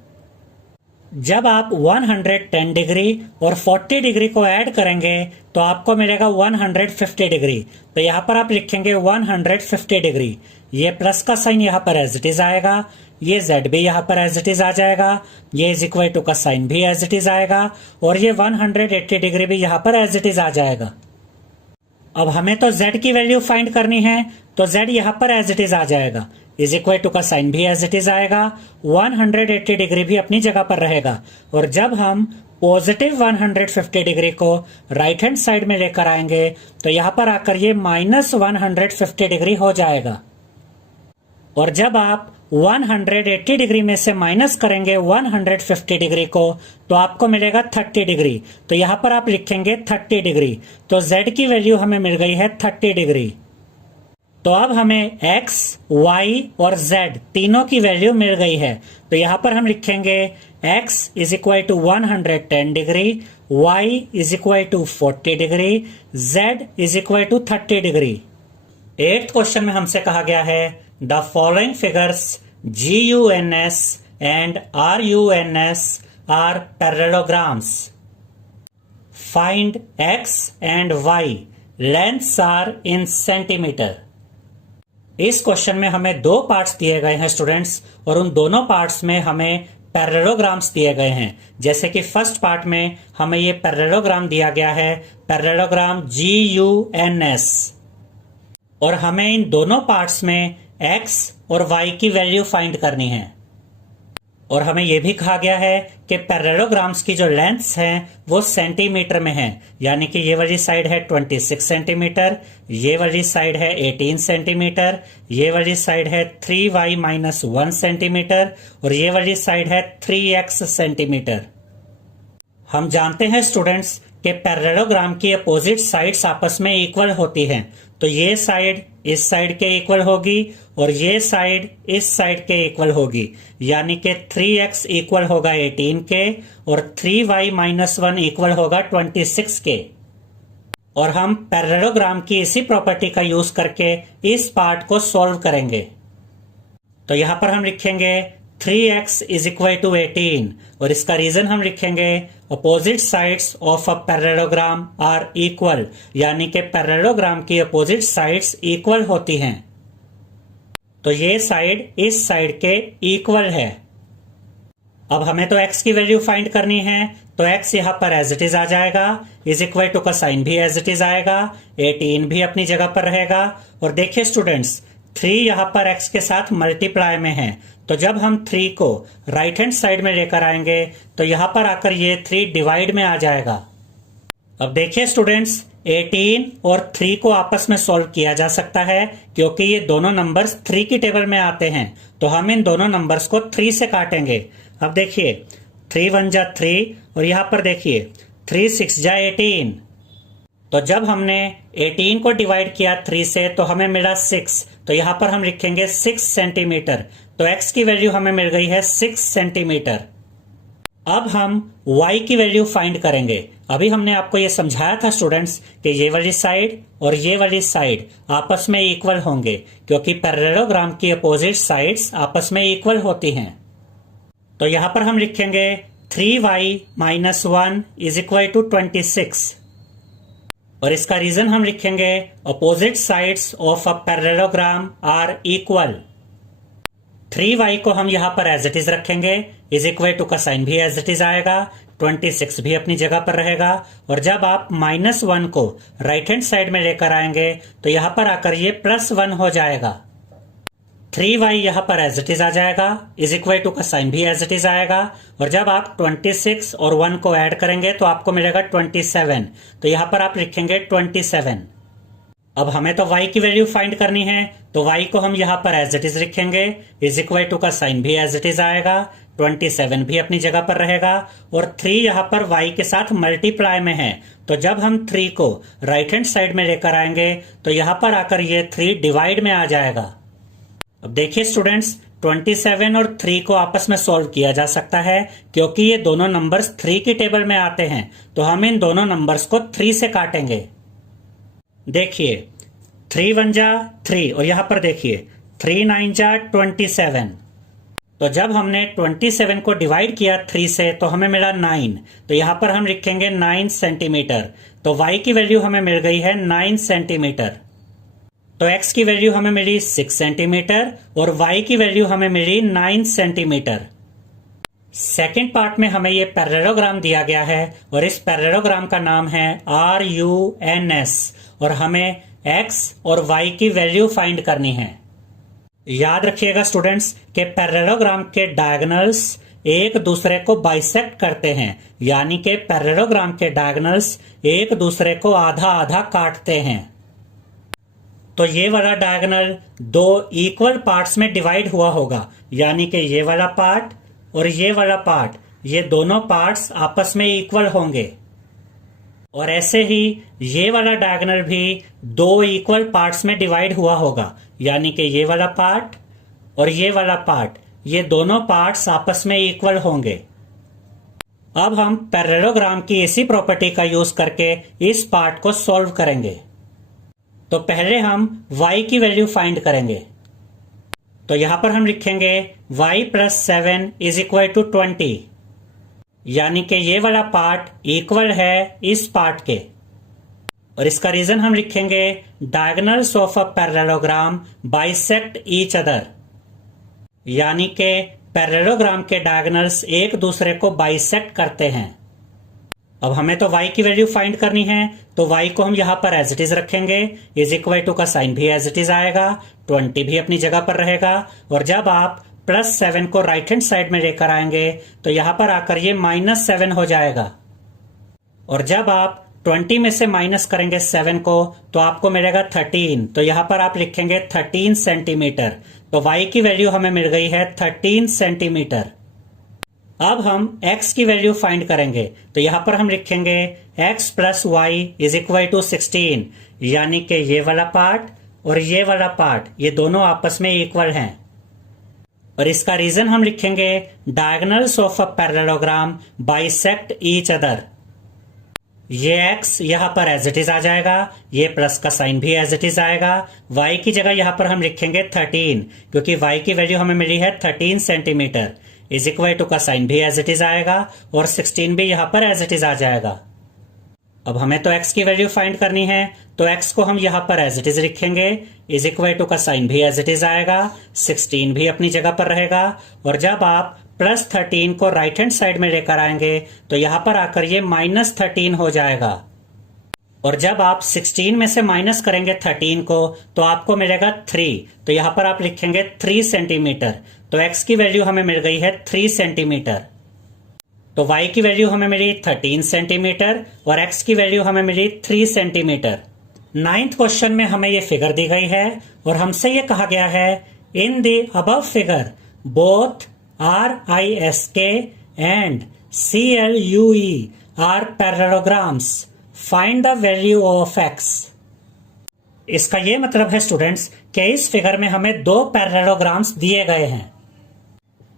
जब आप 110 डिग्री और 40 डिग्री को ऐड करेंगे तो आपको मिलेगा 150 डिग्री। तो यहां पर आप लिखेंगे 150 डिग्री, ये प्लस का साइन यहां पर एज इट इज आएगा, ये Z भी यहां पर एज इट इज आ जाएगा, ये इज इक्वल टू का साइन भी एज इट इज आएगा और ये 180 डिग्री भी यहां पर एज इट इज आ जाएगा। अब हमें तो Z की वैल्यू फाइंड करनी है, तो Z यहां पर एज इट इज आ जाएगा, इज इक्वल टू का साइन भी एज इट इज आएगा, 180 डिग्री भी अपनी जगह पर रहेगा। और जब हम पॉजिटिव 150 डिग्री को राइट हैंड साइड में लेकर आएंगे तो यहां पर आकर ये माइनस 150 डिग्री हो जाएगा। और जब आप 180 डिग्री में से माइनस करेंगे 150 डिग्री को तो आपको मिलेगा 30 डिग्री। तो यहां पर आप लिखेंगे 30 डिग्री, तो Z की वैल्यू हमें मिल गई है 30 डिग्री। तो अब हमें X, Y और Z तीनों की वैल्यू मिल गई है। तो यहां पर हम लिखेंगे X is equal to 110 degree, Y is equal to 40 degree, Z is equal to 30 degree. 8th question में हमसे कहा गया है the following figures GUNS and RUNS are parallelograms. Find X and Y. Lengths are in centimeter. इस question में हमें दो parts दिए गए हैं स्टूडेंट्स, और उन दोनों पार्ट्स में हमें पैरेललोग्राम्स दिए गए हैं। जैसे कि फर्स्ट पार्ट में हमें ये पैरेललोग्राम दिया गया है, पैरेललोग्राम GUNS, और हमें इन दोनों पार्ट्स में x और y की वैल्यू फाइंड करनी है। और हमें यह भी कहा गया है कि पैरेललोग्राम्स की जो लेंथ्स हैं वो सेंटीमीटर में है, यानी कि ये वाली साइड है 26 सेंटीमीटर, ये वाली साइड है 18 सेंटीमीटर, ये वाली साइड है 3y-1 सेंटीमीटर, और ये वाली साइड है 3x सेंटीमीटर। हम जानते हैं स्टूडेंट्स कि पैरेललोग्राम की अपोजिट साइड्स आपस में इक्वल होती हैं, तो ये साइड इस साइड के इक्वल होगी और ये साइड इस साइड के इक्वल होगी, यानी कि 3x इक्वल होगा 18 के और 3y-1 इक्वल होगा 26 के। और हम पैरेललोग्राम की इसी प्रॉपर्टी का यूज करके इस पार्ट को सॉल्व करेंगे। तो यहां पर हम लिखेंगे 3x इज इक्वल टू 18, और इसका रीजन हम लिखेंगे opposite sides of a parallelogram are equal, यानी कि पैरेललोग्राम की अपोजिट साइड्स इक्वल होती हैं। तो ये साइड इस साइड के इक्वल है। अब हमें तो x की वैल्यू फाइंड करनी है, तो x यहां पर एज इट इज आ जाएगा, इज इक्वल टू का साइन भी एज इट इज आएगा, 18 भी अपनी जगह पर रहेगा। और देखिए स्टूडेंट्स, 3 यहां पर x के साथ मल्टीप्लाई में है, तो जब हम 3 को राइट हैंड साइड में लेकर आएंगे तो यहां पर आकर ये 3 डिवाइड में आ जाएगा। अब देखिए स्टूडेंट्स, 18 और 3 को आपस में सॉल्व किया जा सकता है, क्योंकि ये दोनों नंबर्स 3 की टेबल में आते हैं, तो हम इन दोनों नंबर्स को 3 से काटेंगे। अब देखिए 3 1 जा 3, और यहां पर देखिए 3 6 जा 18, तो जब हमने 18 को डिवाइड किया 3 से तो हमें मिला 6, तो यहां पर हम लिखेंगे 6 सेंटीमीटर, तो x की वैल्यू हमें मिल गई है 6 सेंटीमीटर। अब हम y की वैल्यू फाइंड करेंगे। अभी हमने आपको यह समझाया था स्टूडेंट्स कि ये वाली साइड और ये वाली साइड आपस में इक्वल होंगे, क्योंकि पैरेललोग्राम की अपोजिट साइड्स आपस में इक्वल होती हैं। तो यहां पर हम लिखेंगे 3y-1 इज इक्वल टू 26, और इसका रीजन हम लिखेंगे opposite sides of a parallelogram are equal. 3y को हम यहां पर एज इट इज रखेंगे, इज इक्वल टू का साइन भी एज इट इज आएगा, 26 भी अपनी जगह पर रहेगा, और जब आप -1 को राइट हैंड साइड में लेकर आएंगे तो यहां पर आकर ये +1 हो जाएगा। 3y यहां पर एज इट इज आ जाएगा, इज इक्वल टू का साइन भी एज इट इज आएगा, और जब आप 26 और 1 को ऐड करेंगे तो आपको मिलेगा 27, तो यहां पर आप लिखेंगे 27। अब हमें तो y की वैल्यू फाइंड करनी है, तो y को हम यहां पर एज इट इज लिखेंगे, इज इक्वल टू का साइन भी एज इट इज आएगा, 27 भी अपनी जगह पर रहेगा, और 3 यहां पर y के साथ मल्टीप्लाई में है, तो जब हम 3 को राइट हैंड साइड में लेकर आएंगे तो यहां पर आकर ये 3 डिवाइड में आ जाएगा। अब देखिए स्टूडेंट्स, 27 और 3 को आपस में सॉल्व किया जा सकता है, क्योंकि ये दोनों नंबर्स 3 की टेबल में आते हैं, तो हम इन दोनों नंबर्स को 3 से काटेंगे। देखिए 3 1 जा 3, और यहां पर देखिए 3 9 जा 27, तो जब हमने 27 को डिवाइड किया 3 से तो हमें मिला 9, तो यहां पर हम लिखेंगे 9 सेंटीमीटर, तो y की वैल्यू हमें मिल गई है 9 सेंटीमीटर। तो x की वैल्यू हमें मिली 6 सेंटीमीटर और y की वैल्यू हमें मिली 9 सेंटीमीटर। सेकेंड पार्ट में हमें ये पैरेललोग्राम दिया गया है, और इस पैरेललोग्राम का नाम है RUNS, और हमें x और y की वैल्यू फाइंड करनी है। याद रखिएगा स्टूडेंट्स कि पैरेललोग्राम के डायगोनल्स एक दूसरे को बाइसेक्ट करते हैं, यानी कि पैरेललोग्राम के डायगोनल्स एक दूसरे को आधा आधा काटते हैं। तो ये वाला डायगोनल 2 इक्वल पार्ट्स में डिवाइड हुआ होगा, यानी कि ये वाला पार्ट और ये वाला पार्ट, ये दोनों पार्ट्स आपस में इक्वल होंगे। और ऐसे ही ये वाला डायगोनल भी 2 इक्वल पार्ट्स में डिवाइड हुआ होगा, यानी कि ये वाला पार्ट और ये वाला पार्ट, ये दोनों पार्ट्स आपस में इक्वल होंगे। अब हम पैरेललोग्राम की इसी प्रॉपर्टी का यूज करके इस पार्ट को सॉल्व करेंगे। तो पहले हम y की वैल्यू फाइंड करेंगे। तो यहां पर हम लिखेंगे y + 7 इज इक्वल टू 20, यानी कि ये वाला पार्ट इक्वल है इस पार्ट के। और इसका रीजन हम लिखेंगे diagonals of a parallelogram bisect each other, यानी कि पैरेललोग्राम के डायगोनल्स एक दूसरे को बाइसेक्ट करते हैं। अब हमें तो y की वैल्यू फाइंड करनी है, तो y को हम यहां पर एज इट इज रखेंगे, इज इक्वल टू का साइन भी एज इट इज आएगा, 20 भी अपनी जगह पर रहेगा। और जब आप +7 को राइट हैंड साइड में लेकर आएंगे तो यहां पर आकर ये -7 हो जाएगा। और जब आप 20 में से माइनस करेंगे 7 को तो आपको मिलेगा 13, तो यहां पर आप लिखेंगे 13 सेंटीमीटर। तो y की वैल्यू हमें मिल गई है 13 सेंटीमीटर। अब हम x की वैल्यू फाइंड करेंगे, तो यहां पर हम लिखेंगे x plus Y is equal to 16, यानी कि ये वाला पार्ट और ये वाला पार्ट ये दोनों आपस में इक्वल हैं। और इसका रीजन हम लिखेंगे diagonals of a parallelogram bisect each other. ये x यहां पर एज इट इज आ जाएगा, ये प्लस का साइन भी एज इट इज आएगा। y की जगह यहां पर हम लिखेंगे 13, क्योंकि y की वैल्यू हमें मिली है 13 सेंटीमीटर, इज इक्वल टू का साइन भी एज इट इज आएगा और 16 भी यहां पर एज इट इज आ जाएगा। अब हमें तो x की वैल्यू फाइंड करनी है, तो x को हम यहां पर एज इट इज लिखेंगे, इज इक्वल टू का साइन भी एज इट इज आएगा, 16 भी अपनी जगह पर रहेगा। और जब आप +13 को राइट हैंड साइड में लेकर आएंगे तो यहां पर आकर ये -13 हो जाएगा। और जब आप 16 में से माइनस करेंगे 13 को तो आपको मिलेगा 3, तो यहां पर आप लिखेंगे 3 सेंटीमीटर। तो x की वैल्यू हमें मिल गई है 3 सेंटीमीटर। तो y की वैल्यू हमें मिली 13 सेंटीमीटर और x की वैल्यू हमें मिली 3 सेंटीमीटर। 9th क्वेश्चन में हमें ये फिगर दी गई है और हमसे ये कहा गया है in the above figure both RISK and CLUE are parallelograms, find the value of x। इसका ये मतलब है स्टूडेंट्स कि इस फिगर में हमें दो पैरेललोग्राम्स दिए गए हैं।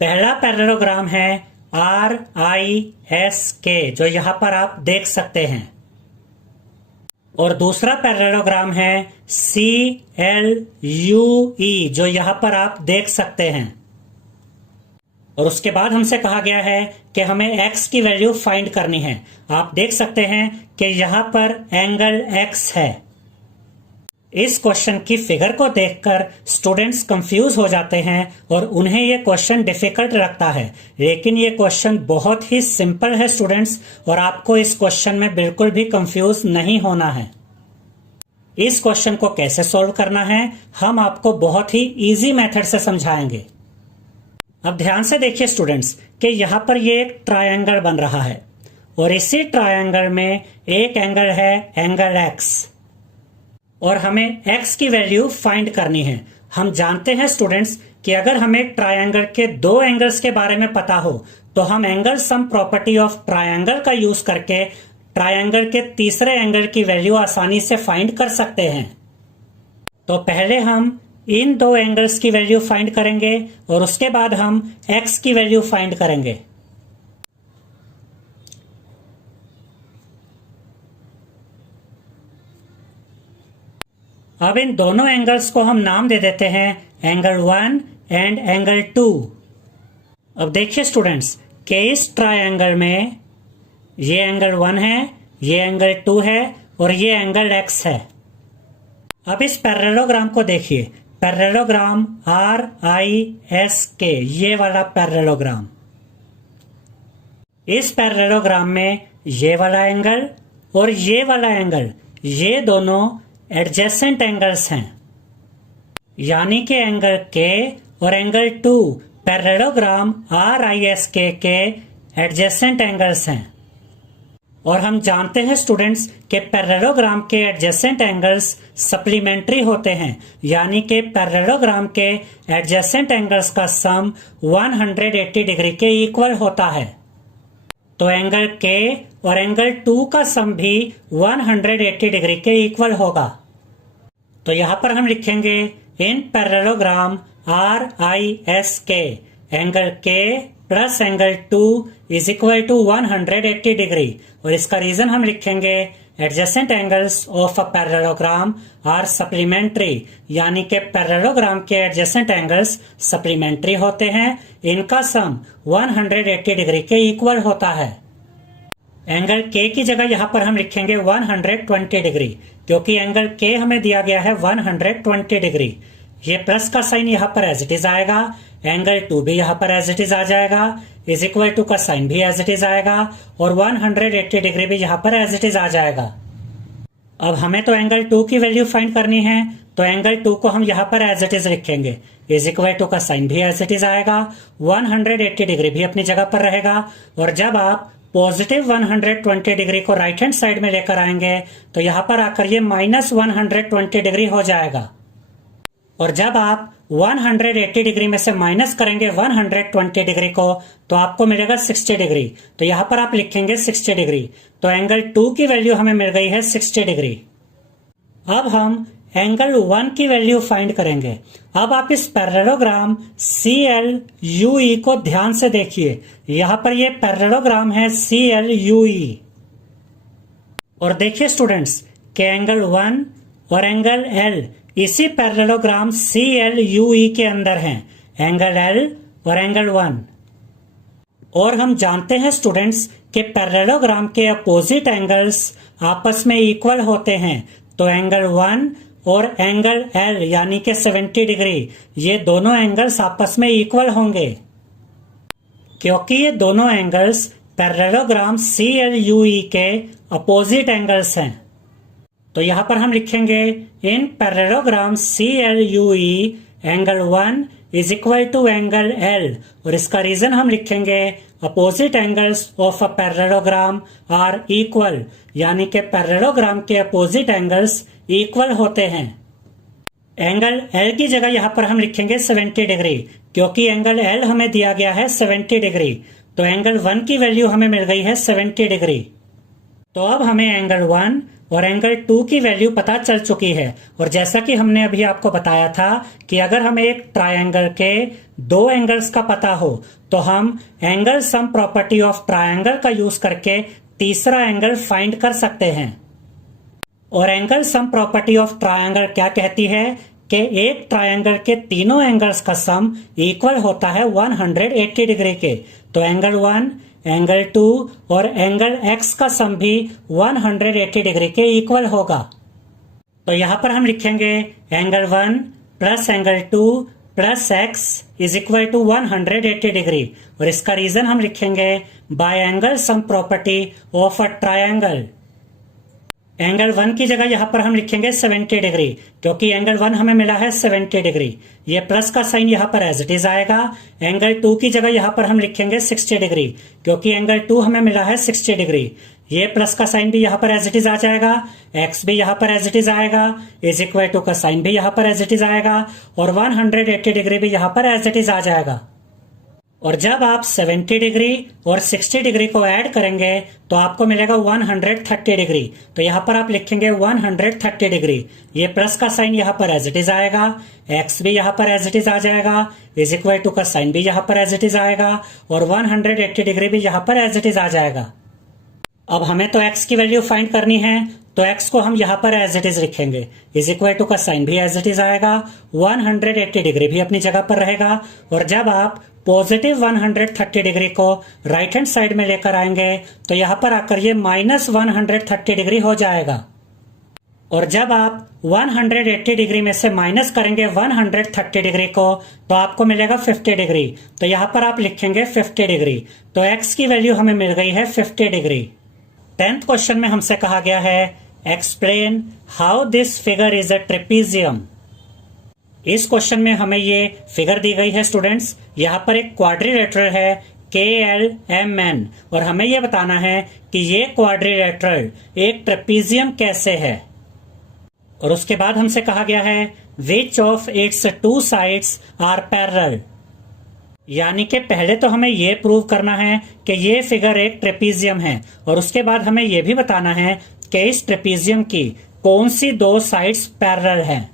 पहला पैरेललोग्राम है RISK जो यहां पर आप देख सकते हैं, और दूसरा पैरेललोग्राम है CLUE जो यहां पर आप देख सकते हैं। और उसके बाद हमसे कहा गया है कि हमें x की वैल्यू फाइंड करनी है। आप देख सकते हैं कि यहां पर एंगल x है। इस क्वेश्चन की फिगर को देखकर स्टूडेंट्स कंफ्यूज हो जाते हैं और उन्हें यह क्वेश्चन डिफिकल्ट लगता है, लेकिन ये क्वेश्चन बहुत ही सिंपल है स्टूडेंट्स, और आपको इस क्वेश्चन में बिल्कुल भी कंफ्यूज नहीं होना है। इस क्वेश्चन को कैसे सॉल्व करना है हम आपको बहुत ही इजी मेथड से समझाएंगे। अब ध्यान से देखिए स्टूडेंट्स कि यहां पर ये एक ट्रायंगल बन रहा है और इसी ट्रायंगल में एक एंगल है एंगल x, और हमें x की वैल्यू फाइंड करनी है। हम जानते हैं स्टूडेंट्स कि अगर हमें ट्रायंगल के दो एंगल्स के बारे में पता हो तो हम angle sum property of triangle का यूज करके ट्रायंगल के तीसरे एंगल की वैल्यू आसानी से फाइंड कर सकते हैं। तो पहले हम इन दो एंगल्स की वैल्यू फाइंड करेंगे और उसके बाद हम x की वैल्यू फाइंड करेंगे। अब इन दोनों एंगल्स को हम नाम दे देते हैं एंगल 1 एंड एंगल 2। अब देखिए स्टूडेंट्स कि इस ट्रायंगल में ये एंगल 1 है, ये एंगल 2 है और ये एंगल x है। अब इस पैरेललोग्राम को देखिए, पैरेललोग्राम RISK, ये वाला पैरेललोग्राम। इस पैरेललोग्राम में ये वाला एंगल और ये वाला एंगल ये दोनों एडजेसेंट एंगल्स हैं, यानी कि एंगल K और एंगल 2 पैरेललोग्राम RISK के एडजेसेंट एंगल्स हैं। और हम जानते हैं स्टूडेंट्स कि पैरेललोग्राम के एडजेसेंट एंगल्स सप्लीमेंट्री होते हैं, यानी कि पैरेललोग्राम के एडजेसेंट एंगल्स का सम 180 डिग्री के इक्वल होता है। तो एंगल K और एंगल 2 का सम भी 180 डिग्री के इक्वल होगा। तो यहां पर हम लिखेंगे in parallelogram RISK angle K plus angle 2 is equal to 180 degree, और इसका रीजन हम लिखेंगे adjacent angles of a parallelogram are supplementary, यानी कि पैरेललोग्राम के एडजेसेंट एंगल्स सप्लीमेंट्री होते हैं, इनका सम 180 डिग्री के इक्वल होता है। एंगल के की जगह यहां पर हम लिखेंगे 120 डिग्री, क्योंकि एंगल के हमें दिया गया है 120 डिग्री। ये प्लस का साइन यहां पर एज इट इज आएगा, एंगल 2 भी यहां पर एज इट इज आ जाएगा, इज इक्वल टू का साइन भी एज इट इज आएगा, और 180 डिग्री भी यहां पर एज इट इज आ जाएगा। अब हमें तो एंगल 2 की वैल्यू फाइंड करनी है, तो एंगल 2 को हम यहां पर एज इट इज लिखेंगे, इज इक्वल टू का साइन भी एज इट इज आएगा, 180 डिग्री भी अपनी जगह पर रहेगा। और जब आप पॉजिटिव 120 डिग्री को राइट हैंड साइड में लेकर आएंगे तो यहां पर आकर ये माइनस 120 डिग्री हो जाएगा। और जब आप 180 डिग्री में से माइनस करेंगे 120 डिग्री को तो आपको मिलेगा 60 डिग्री, तो यहां पर आप लिखेंगे 60 डिग्री। तो एंगल 2 की वैल्यू हमें मिल गई है 60 डिग्री। अब हम एंगल 1 की वैल्यू फाइंड करेंगे। अब आप इस पैरेललोग्राम CLUE को ध्यान से देखिए, यहां पर ये पैरेललोग्राम है CLUE। और देखिए स्टूडेंट्स कि एंगल 1 और एंगल L इसी पैरेललोग्राम CLUE के अंदर हैं, एंगल L और एंगल 1। और हम जानते हैं स्टूडेंट्स कि पैरेललोग्राम के अपोजिट एंगल्स आपस में इक्वल होते हैं, तो एंगल 1 और एंगल L यानी कि 70 डिग्री, ये दोनों एंगल्स आपस में इक्वल होंगे, क्योंकि ये दोनों एंगल्स पैरेललोग्राम CLUE के अपोजिट एंगल्स हैं। तो यहां पर हम लिखेंगे in parallelogram CLUE angle 1 is equal to angle L, और इसका रीजन हम लिखेंगे opposite angles of a parallelogram are equal, यानी कि पैरेललोग्राम के अपोजिट एंगल्स इक्वल होते हैं। एंगल L की जगह यहां पर हम लिखेंगे 70 डिग्री, क्योंकि एंगल L हमें दिया गया है 70 डिग्री, तो एंगल 1 की वैल्यू हमें मिल गई है 70 डिग्री। तो अब हमें एंगल 1 और एंगल 2 की वैल्यू पता चल चुकी है। और जैसा कि हमने अभी आपको बताया था कि अगर हमें एक ट्रायंगल के दो एंगल्स का पता हो तो हम angle sum property of triangle का यूज करके तीसरा एंगल फाइंड कर सकते हैं। और angle sum property of triangle क्या कहती है कि एक ट्रायंगल के तीनों एंगल्स का सम इक्वल होता है 180 डिग्री के। तो एंगल 1, एंगल 2 और एंगल x का सम भी 180 डिग्री के इक्वल होगा। तो यहां पर हम लिखेंगे angle 1 plus angle 2 plus x is equal to 180 degree, और इसका रीजन हम लिखेंगे by angle sum property of a triangle. Angle 1 की जगह यहां पर हम लिखेंगे 70 डिग्री, क्योंकि एंगल 1 हमें मिला है 70 डिग्री। ये प्लस का साइन यहां पर एज इट इज आएगा। एंगल 2 की जगह यहां पर हम लिखेंगे 60 डिग्री, क्योंकि एंगल 2 हमें मिला है 60 डिग्री। ये प्लस का साइन भी यहां पर एज इट इज आ जाएगा, एक्स भी यहां पर एज इट इज आएगा, इज इक्वल टू का साइन भी यहां पर एज इट इज आएगा, और 180 डिग्री भी यहां पर एज इट इज आ जाएगा। और जब आप 70 डिग्री और 60 डिग्री को ऐड करेंगे तो आपको मिलेगा 130 डिग्री। तो यहां पर आप लिखेंगे 130 डिग्री। ये प्लस का साइन यहां पर एज इट इज आएगा, एक्स भी यहां पर एज इट इज आ जाएगा, इज इक्वल टू का साइन भी यहां पर एज इट इज आएगा, और 180 डिग्री भी यहां पर एज इट इज आ जाएगा। अब हमें तो x की वैल्यू फाइंड करनी है, तो x को हम यहां पर एज इट इज लिखेंगे, इज इक्वल टू का साइन भी एज इट इज आएगा, 180 डिग्री भी अपनी जगह पर रहेगा। और जब आप पॉजिटिव 130 डिग्री को राइट हैंड साइड में लेकर आएंगे तो यहां पर आकर ये माइनस 130 डिग्री हो जाएगा। और जब आप 180 डिग्री में से माइनस करेंगे 130 डिग्री को तो आपको मिलेगा 50 डिग्री। तो यहां पर आप लिखेंगे 50 डिग्री। तो x की वैल्यू हमें मिल गई है 50 डिग्री। 10th क्वेश्चन में हमसे कहा गया है explain how this figure is a trapezium. इस क्वेश्चन में हमें ये फिगर दी गई है स्टूडेंट्स। यहाँ पर एक क्वाड्रिलेटरल है KLMN, और हमें यह बताना है कि ये क्वाड्रिलेटरल एक ट्रेपीजियम कैसे है। और उसके बाद हमसे कहा गया है which of its two sides are parallel, यानी कि पहले तो हमें यह प्रूव करना है कि ये फिगर एक ट्रेपीजियम है, और उसके बाद हमें यह भी बताना है कि इस ट्रेपीजियम की कौन सी दो साइड्स पैरेलल हैं।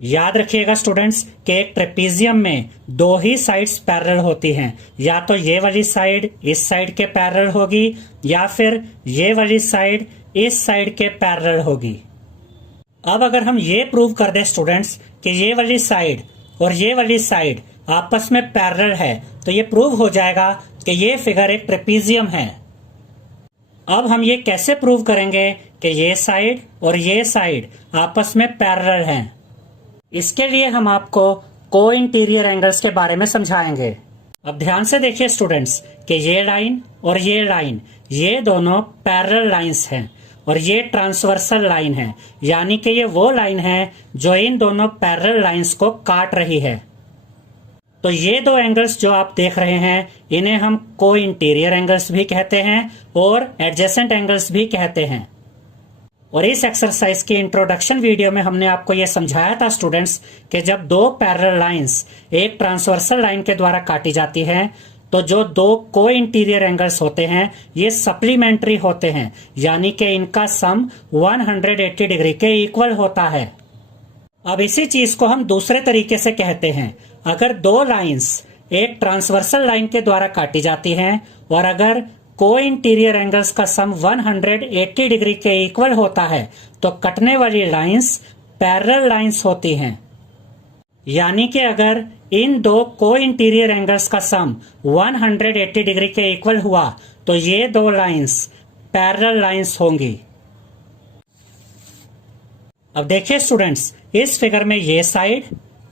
याद रखिएगा स्टूडेंट्स कि एक ट्रेपीजियम में दो ही साइड्स पैरेलल होती हैं, या तो ये वाली साइड इस साइड के पैरेलल होगी या फिर ये वाली साइड इस साइड के पैरेलल होगी। अब अगर हम ये प्रूव कर दें स्टूडेंट्स कि ये वाली साइड और ये वाली साइड आपस में पैरेलल है तो ये प्रूव हो जाएगा कि ये फिगर एक ट्रेपीजियम है। अब हम ये कैसे प्रूव करेंगे कि ये साइड और ये साइड आपस में पैरेलल हैं? इसके लिए हम आपको को इंटीरियर एंगल्स के बारे में समझाएंगे। अब ध्यान से देखिए स्टूडेंट्स कि ये लाइन और ये लाइन ये दोनों पैरेलल लाइंस हैं और ये ट्रांसवर्सल लाइन है, यानी कि ये वो लाइन है जो इन दोनों पैरेलल लाइंस को काट रही है। तो ये दो एंगल्स जो आप देख रहे हैं इन्हें हम को इंटीरियर एंगल्स भी कहते हैं और एडजेसेंट एंगल्स भी कहते हैं। और इस एक्सरसाइज की इंट्रोडक्शन वीडियो में हमने आपको यह समझाया था स्टूडेंट्स कि जब दो पैरेलल लाइंस एक ट्रांसवर्सल लाइन के द्वारा काटी जाती हैं तो जो दो को इंटीरियर एंगल्स होते हैं ये सप्लीमेंट्री होते हैं, यानी कि इनका सम 180 डिग्री के इक्वल होता है। अब इसी चीज को हम दूसरे तरीके से कहते हैं, अगर दो लाइंस एक ट्रांसवर्सल लाइन के द्वारा काटी जाती हैं और अगर को इंटीरियर एंगल्स का सम 180 डिग्री के इक्वल होता है तो कटने वाली लाइंस पैरेलल लाइंस होती हैं। यानी कि अगर इन दो को इंटीरियर एंगल्स का सम 180 डिग्री के इक्वल हुआ तो ये दो लाइंस पैरेलल लाइंस होंगी। अब देखिए स्टूडेंट्स, इस फिगर में ये साइड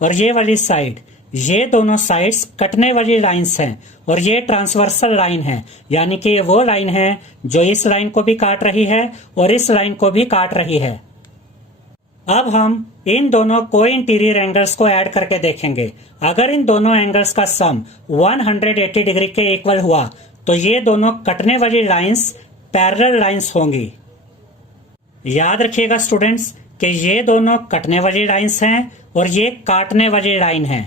और ये वाली साइड ये दोनों साइड्स कटने वाली लाइंस हैं और ये ट्रांसवर्सल लाइन है, यानी कि ये वो लाइन है जो इस लाइन को भी काट रही है और इस लाइन को भी काट रही है। अब हम इन दोनों को इंटीरियर एंगल्स को ऐड करके देखेंगे। अगर इन दोनों एंगल्स का सम 180 डिग्री के इक्वल हुआ तो ये दोनों कटने वाली लाइंस पैरेलल लाइंस होंगी। याद रखिएगा स्टूडेंट्स कि ये दोनों कटने वाली लाइंस हैं और ये काटने वाली लाइन है।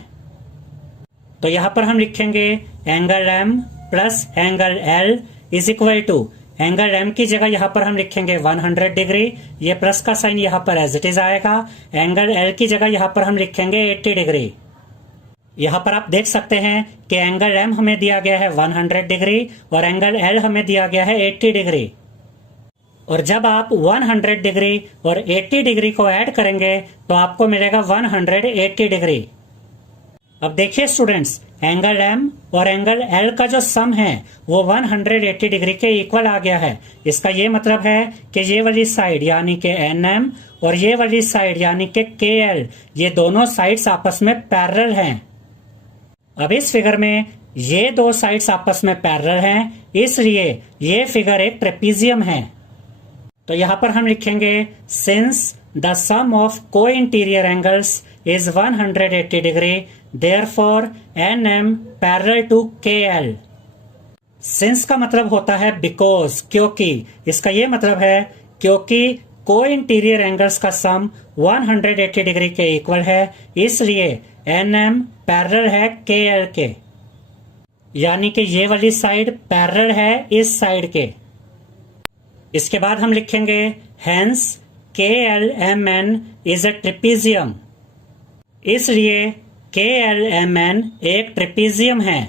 तो यहां पर हम लिखेंगे angle M plus angle L is equal to, angle M की जगह यहां पर हम लिखेंगे 100 डिग्री, ये प्लस का साइन यहां पर एज इट इज आएगा। एंगल L की जगह यहां पर हम लिखेंगे 80 डिग्री। यहां पर आप देख सकते हैं कि एंगल M हमें दिया गया है 100 डिग्री और एंगल L हमें दिया गया है 80 डिग्री। और जब आप 100 डिग्री और 80 डिग्री को ऐड करेंगे तो आपको मिलेगा 180 डिग्री। अब देखिए स्टूडेंट्स, एंगल M और एंगल L का जो सम है वो 180 डिग्री के इक्वल आ गया है। इसका ये मतलब है कि ये वाली साइड यानी कि NM और ये वाली साइड यानी कि KL ये दोनों साइड्स आपस में पैरेलल हैं। अब इस फिगर में ये दो साइड्स आपस में पैरेलल हैं, इसलिए ये फिगर एक ट्रेपीजियम है। तो यहां पर हम लिखेंगे सिंस द सम ऑफ को interior angles is 180 degree, therefore NM parallel to KL। Since का मतलब होता है because, क्योंकि। इसका ये मतलब है क्योंकि को इंटीरियर एंगल्स का सम 180 डिग्री के इक्वल है, इसलिए NM पैरेलल है KL के, यानी कि ये वाली साइड पैरेलल है इस साइड के। इसके बाद हम लिखेंगे hence KLMN is a trapezium, इसलिए KLMN एक ट्रेपीजियम है।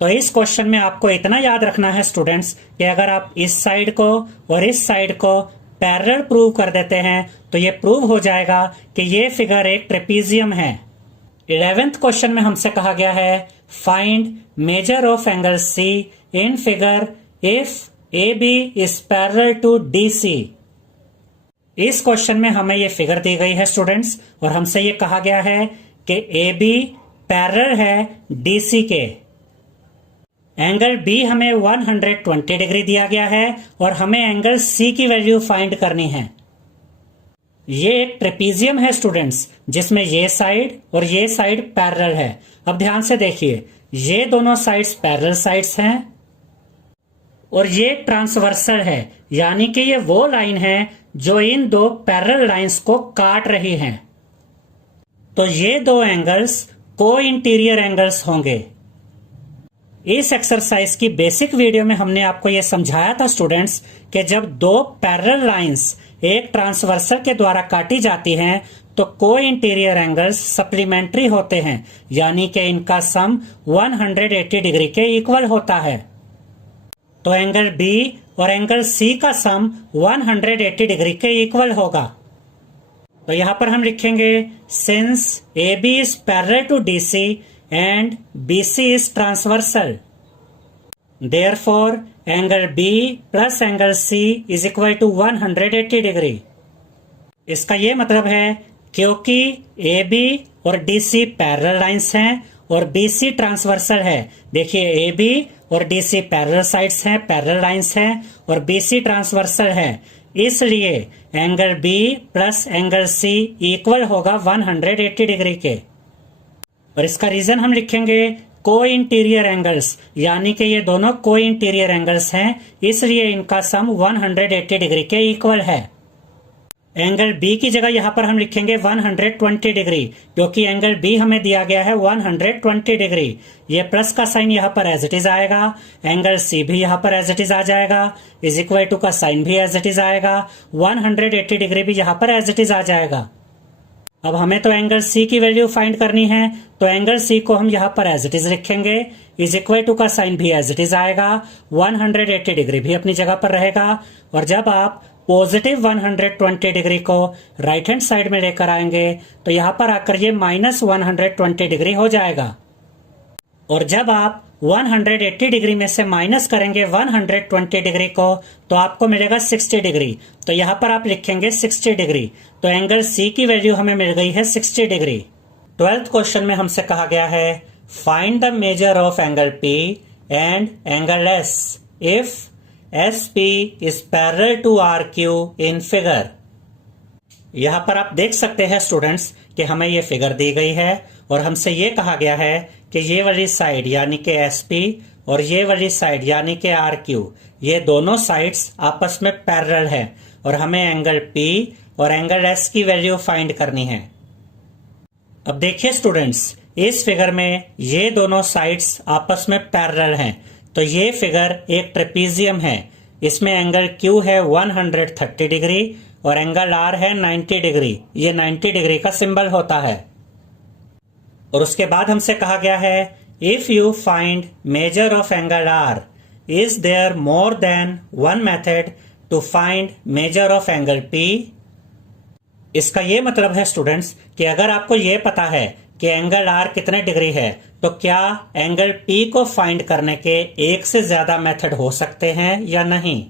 तो इस क्वेश्चन में आपको इतना याद रखना है स्टूडेंट्स कि अगर आप इस साइड को और इस साइड को पैरेलल प्रूव कर देते हैं तो ये प्रूव हो जाएगा कि ये फिगर एक ट्रेपीजियम है। 11th क्वेश्चन में हमसे कहा गया है find measure of angle C in figure if AB is parallel to DC। इस क्वेश्चन में हमें ये फिगर दी गई है स्टूडेंट्स और हमसे ये कहा गया है कि AB पैरेलल है DC के। एंगल B हमें 120 डिग्री दिया गया है और हमें एंगल C की वैल्यू फाइंड करनी है। ये एक ट्रेपीजियम है स्टूडेंट्स जिसमें ये साइड और ये साइड पैरेलल है। अब ध्यान से देखिए, ये दोनों साइड्स पैरेलल साइड्स हैं और ये ट्रांसवर्सल है, यानी कि ये वो लाइन है जो इन दो पैरेलल लाइंस को काट रही हैं। तो ये दो एंगल्स को इंटीरियर एंगल्स होंगे। इस एक्सरसाइज की बेसिक वीडियो में हमने आपको यह समझाया था स्टूडेंट्स कि जब दो पैरेलल लाइंस एक ट्रांसवर्सल के द्वारा काटी जाती हैं तो को इंटीरियर एंगल्स सप्लीमेंट्री होते हैं, यानी कि इनका सम 180 डिग्री के इक्वल होता है। तो एंगल B और एंगल C का सम 180 डिग्री के इक्वल होगा। तो यहां पर हम लिखेंगे since AB is parallel to DC and BC is transversal, therefore angle B plus angle C is equal to 180 degree. इसका ये मतलब है क्योंकि AB और DC पैरेलल लाइंस हैं और BC ट्रांसवर्सल है। देखिए AB और DC पैरेलल साइड्स हैं, पैरेलल लाइंस हैं और BC ट्रांसवर्सल है, इसलिए angle B plus angle C equal होगा 180 डिग्री के। और इसका रीजन हम लिखेंगे को इंटीरियर एंगल्स, यानी कि ये दोनों को इंटीरियर एंगल्स हैं, इसलिए इनका सम 180 डिग्री के इक्वल है। एंगल B की जगह यहां पर हम लिखेंगे 120 डिग्री, क्योंकि एंगल B हमें दिया गया है 120 डिग्री। ये प्लस का साइन यहां पर एज इट इज आएगा, एंगल C भी यहां पर एज इट इज आ जाएगा, इज इक्वल टू का साइन भी एज इट इज आएगा, 180 डिग्री भी यहां पर एज इट इज आ जाएगा। अब हमें तो एंगल C की वैल्यू फाइंड करनी है, तो एंगल C को हम यहाँ पर एज इट इज लिखेंगे, इज इक्वल टू का साइन भी एज इट इज आएगा, 180 डिग्री भी अपनी जगह पर रहेगा। और जब आप पॉजिटिव 120 डिग्री को राइट हैंड साइड में लेकर आएंगे तो यहाँ पर आकर ये माइनस 120 डिग्री हो जाएगा। और जब आप 180 डिग्री में से माइनस करेंगे 120 डिग्री को तो आपको मिलेगा 60 डिग्री, तो यहाँ पर आप लिखेंगे 60 डिग्री। तो एंगल C की वैल्यू हमें मिल गई है 60 डिग्री। 12th क्वेश्चन में हमसे कहा गया है find the measure of angle P and angle S if SP is parallel to RQ in figure. यहाँ पर आप देख सकते हैं स्टूडेंट्स कि हमें ये फिगर दी गई है और हमसे ये कहा गया है कि ये वाली साइड यानी कि SP और ये वाली साइड यानी कि RQ, ये दोनों साइड्स आपस में पैरेलल है और हमें एंगल P और एंगल S की वैल्यू फाइंड करनी है। अब देखिए स्टूडेंट्स, इस फिगर में ये दोनों साइड्स आपस में पैरेलल हैं, तो ये फिगर एक ट्रेपीजियम है। इसमें एंगल Q है 130 डिग्री और एंगल R है 90 डिग्री। ये 90 डिग्री का सिंबल होता है। और उसके बाद हमसे कहा गया है if you find measure of angle R is there more than one method to find measure of angle P। इसका ये मतलब है स्टूडेंट्स कि अगर आपको ये पता है कि एंगल R कितने डिग्री है तो क्या एंगल P को फाइंड करने के एक से ज्यादा मेथड हो सकते हैं या नहीं।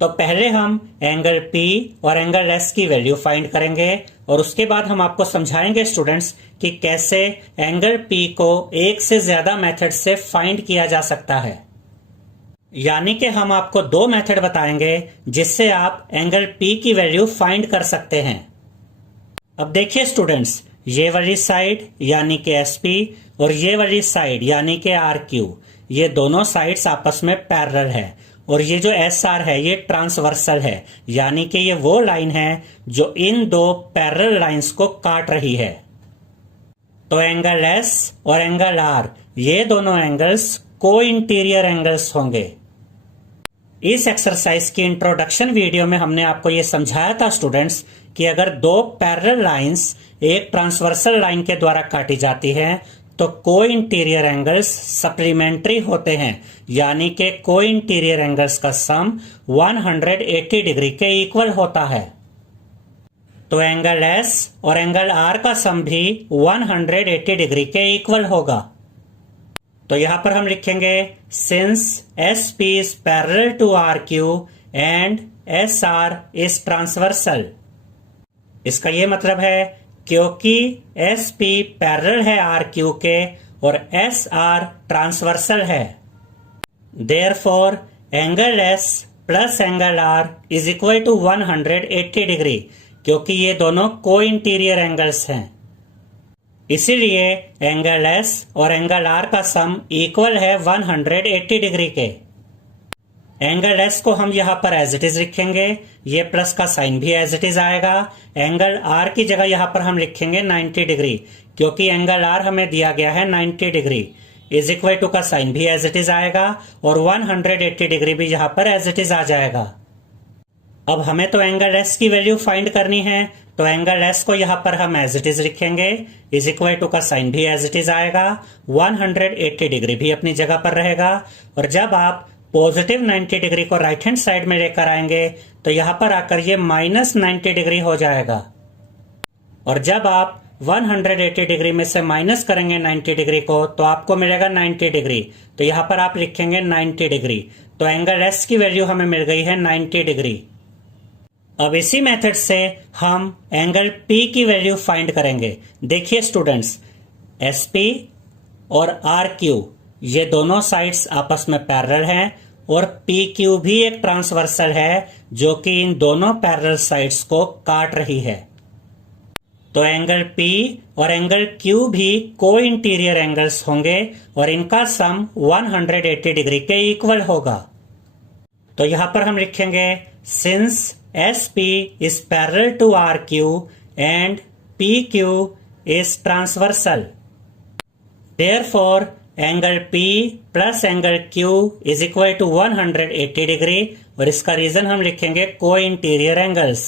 तो पहले हम एंगल P और एंगल S की वैल्यू फाइंड करेंगे और उसके बाद हम आपको समझाएंगे स्टूडेंट्स कि कैसे एंगल P को एक से ज्यादा मेथड से फाइंड किया जा सकता है। यानी कि हम आपको दो मेथड बताएंगे जिससे आप एंगल P की वैल्यू फाइंड कर सकते हैं। अब देखिए स्टूडेंट्स, ये वाली साइड यानी कि SP और ये वाली साइड यानी कि RQ, ये दोनों साइड्स आपस में पैरेलल है और ये जो SR है ये ट्रांसवर्सल है, यानी कि ये वो लाइन है जो इन दो पैरेलल लाइंस को काट रही है। तो एंगल S और एंगल R ये दोनों एंगल्स को इंटीरियर एंगल्स होंगे। इस एक्सरसाइज की इंट्रोडक्शन वीडियो में हमने आपको ये समझाया था स्टूडेंट्स कि अगर दो पैरेलल लाइंस एक ट्रांसवर्सल लाइन के द्वारा काटी जाती हैं तो को इंटीरियर एंगल्स सप्लीमेंट्री होते हैं, यानी कि को इंटीरियर एंगल्स का सम 180 डिग्री के इक्वल होता है। तो एंगल S और एंगल R का सम भी 180 डिग्री के इक्वल होगा। तो यहां पर हम लिखेंगे since SP is parallel to RQ and SR is transversal. इसका यह मतलब है क्योंकि SP पैरेलल है RQ के और SR ट्रांसवर्सल है, therefore angle S plus angle R is equal to 180 degree, क्योंकि ये दोनों को इंटीरियर एंगल्स हैं। इसीलिए एंगल S और एंगल R का सम इक्वल है 180 डिग्री के। एंगल S को हम यहाँ पर एज इट इज लिखेंगे, ये प्लस का साइन भी एज इट इज आएगा। एंगल R की जगह यहाँ पर हम लिखेंगे 90 डिग्री, क्योंकि एंगल R हमें दिया गया है 90 डिग्री। इज इक्वल टू का साइन भी एज इट इज आएगा और 180 डिग्री भी यहाँ पर एज इट इज आ जाएगा। अब हमें तो एंगल S की वैल्यू फाइंड करनी है, तो एंगल S को यहाँ पर हम एज इट इज लिखेंगे, इज इक्वल टू का साइन भी एज इट इज आएगा, 180 डिग्री भी अपनी जगह पर रहेगा। और जब आप पॉजिटिव 90 डिग्री को राइट हैंड साइड में लेकर आएंगे तो यहां पर आकर ये माइनस 90 डिग्री हो जाएगा। और जब आप 180 डिग्री में से माइनस करेंगे 90 डिग्री को तो आपको मिलेगा 90 डिग्री। तो यहां पर आप लिखेंगे 90 डिग्री। तो एंगल एस की वैल्यू हमें मिल गई है 90 डिग्री। अब इसी मेथड से हम एंगल पी की वैल्यू फाइंड करेंगे। देखिए स्टूडेंट्स, एस पी और आर क्यू ये दोनों साइड्स आपस में पैरेलल हैं और पी क्यू भी एक ट्रांसवर्सल है जो कि इन दोनों पैरेलल साइड्स को काट रही है। तो एंगल पी और एंगल क्यू भी को इंटीरियर एंगल्स होंगे और इनका सम 180 डिग्री के इक्वल होगा। तो यहां पर हम लिखेंगे since S P is parallel to R Q and P Q is transversal, therefore angle P plus angle Q is equal to 180 degree और इसका रीजन हम लिखेंगे को इंटीरियर एंगल्स।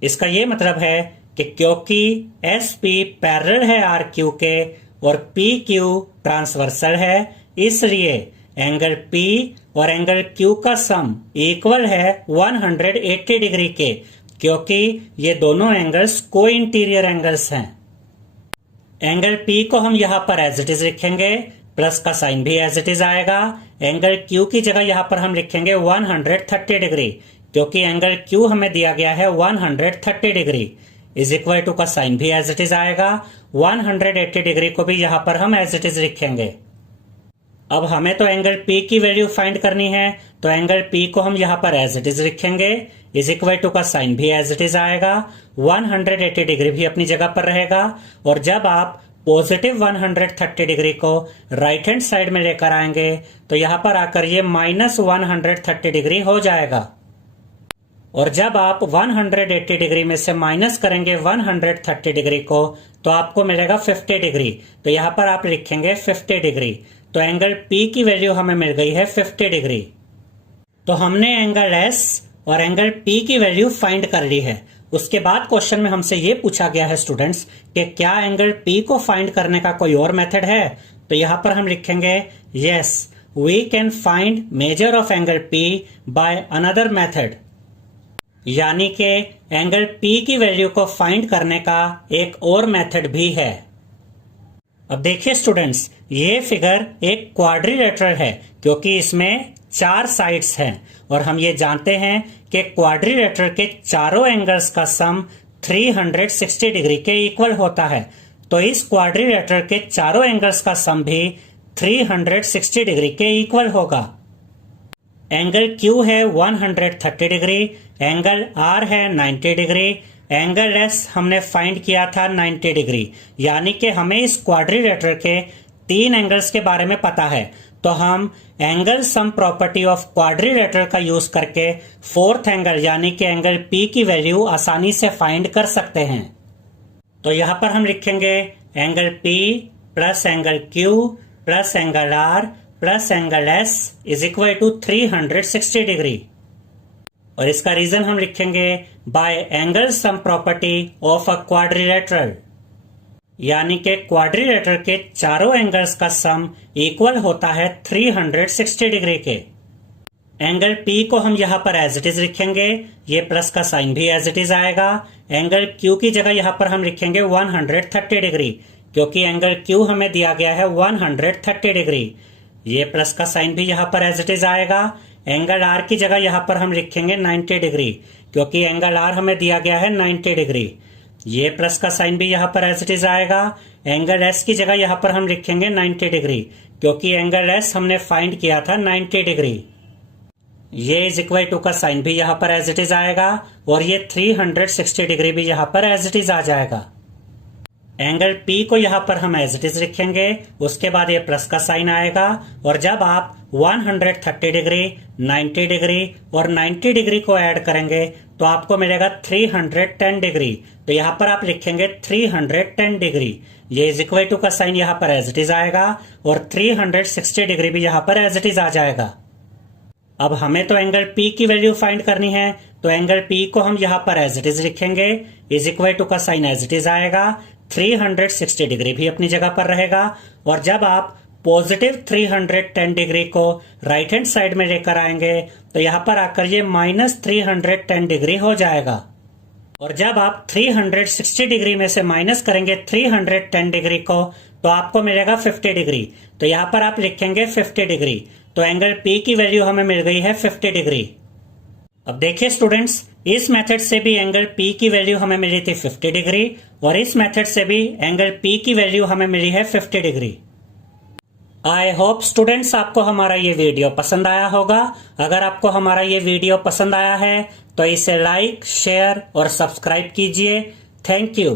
इसका ये मतलब है कि क्योंकि SP पैरेलल है RQ के और PQ ट्रांसवर्सल है, इसलिए एंगल P और एंगल Q का सम इक्वल है 180 डिग्री के, क्योंकि ये दोनों एंगल्स को इंटीरियर एंगल्स हैं। एंगल P को हम यहां पर एज इट इज लिखेंगे, प्लस का साइन भी एज इट इज आएगा। एंगल Q की जगह यहां पर हम लिखेंगे 130 डिग्री, क्योंकि एंगल Q हमें दिया गया है 130 डिग्री। इज इक्वल टू का साइन भी एज इट इज आएगा। 180 डिग्री को भी यहां पर हम एज इट इज लिखेंगे। अब हमें तो एंगल P की वैल्यू फाइंड करनी है, तो एंगल P को हम यहां पर एज इट इज लिखेंगे। इज इक्वल टू का साइन भी एज इट इज आएगा। 180 डिग्री भी अपनी जगह पर रहेगा और जब आप पॉजिटिव 130 डिग्री को राइट हैंड साइड में लेकर आएंगे तो यहां पर आकर ये माइनस 130 डिग्री हो जाएगा। और जब आप 180 डिग्री में से माइनस करेंगे 130 डिग्री को तो आपको मिलेगा 50 डिग्री। तो यहां पर आप लिखेंगे 50 डिग्री। तो एंगल P की वैल्यू हमें मिल गई है 50 डिग्री। तो हमने एंगल S और एंगल P की वैल्यू फाइंड कर ली है। उसके बाद क्वेश्चन में हमसे ये पूछा गया है स्टूडेंट्स कि क्या एंगल P को फाइंड करने का कोई और मेथड है। तो यहां पर हम लिखेंगे yes we can find measure of angle P by another method, यानी कि एंगल P की वैल्यू को फाइंड करने का एक और मेथड भी है। अब देखिए स्टूडेंट्स, ये फिगर एक क्वाड्रिलेटरल है क्योंकि इसमें 4 साइड्स हैं और हम ये जानते हैं कि क्वाड्रिलेटरल के चारों एंगल्स का सम 360 डिग्री के इक्वल होता है। तो इस क्वाड्रिलेटरल के चारों एंगल्स का सम भी 360 डिग्री के इक्वल होगा। एंगल Q है 130 डिग्री, एंगल R है 90 डिग्री, एंगल S हमने फाइंड किया था 90 डिग्री, यानी कि हमें इस क्वाड्रिलेटरल के 3 एंगल्स के बारे में पता है। तो हम angle sum property of quadrilateral का यूज करके 4th एंगल यानी कि एंगल P की वैल्यू आसानी से फाइंड कर सकते हैं। तो यहां पर हम लिखेंगे angle P plus angle Q plus angle R plus angle S is equal to 360 degree. और इसका रीजन हम लिखेंगे by angle sum property of a quadrilateral, यानी कि क्वाड्रिलेटरल के चारों एंगल्स का सम इक्वल होता है 360 डिग्री के। एंगल P को हम यहां पर एज इट इज लिखेंगे, ये प्लस का साइन भी एज इट इज आएगा। एंगल Q की जगह यहां पर हम लिखेंगे 130 डिग्री, क्योंकि एंगल Q हमें दिया गया है 130 डिग्री। ये प्लस का साइन भी यहां पर एज इट इज आएगा। एंगल R की जगह यहां पर हम लिखेंगे 90 डिग्री, क्योंकि एंगल R हमें दिया गया है 90 डिग्री। ये प्लस का साइन भी यहां पर एज इट इज आएगा। एंगल S की जगह यहां पर हम लिखेंगे 90 डिग्री, क्योंकि एंगल S हमने फाइंड किया था 90 डिग्री। ये इज इक्वल टू का साइन भी यहां पर एज इट इज आएगा और ये 360 डिग्री भी यहां पर एज इट इज आ जाएगा। एंगल P को यहां पर हम एज इट इज लिखेंगे, उसके बाद ये प्लस का साइन आएगा और जब आप 130 डिग्री, 90 डिग्री और 90 डिग्री को ऐड करेंगे तो आपको मिलेगा 310 डिग्री। तो यहां पर आप लिखेंगे 310 डिग्री। ये इज इक्वल टू का साइन यहां पर एज इट इज आएगा और 360 डिग्री भी यहां पर एज इट इज आ जाएगा। अब हमें तो एंगल P की वैल्यू फाइंड करनी है, तो एंगल P को हम यहां पर एज इट इज लिखेंगे, इज इक्वल टू का साइन एज इट इज आएगा। 360 डिग्री भी अपनी जगह पर रहेगा और जब आप पॉजिटिव 310 डिग्री को राइट हैंड साइड में लेकर आएंगे तो यहां पर आकर ये माइनस 310 डिग्री हो जाएगा। और जब आप 360 डिग्री में से माइनस करेंगे 310 डिग्री को तो आपको मिलेगा 50 डिग्री। तो यहाँ पर आप लिखेंगे 50 डिग्री। तो एंगल P की वैल्यू हमें मिल गई है 50 डिग्री। अब देखिए स्टूडेंट्स, इस मेथड से भी एंगल P की वैल्यू हमें मिली थी 50 डिग्री और इस मेथड से भी एंगल P की वैल्यू हमें मिली है 50 डिग्री। आई होप स्टूडेंट्स आपको हमारा ये वीडियो पसंद आया होगा। अगर आपको हमारा ये वीडियो पसंद आया है तो इसे लाइक, शेयर और सब्सक्राइब कीजिए। Thank you.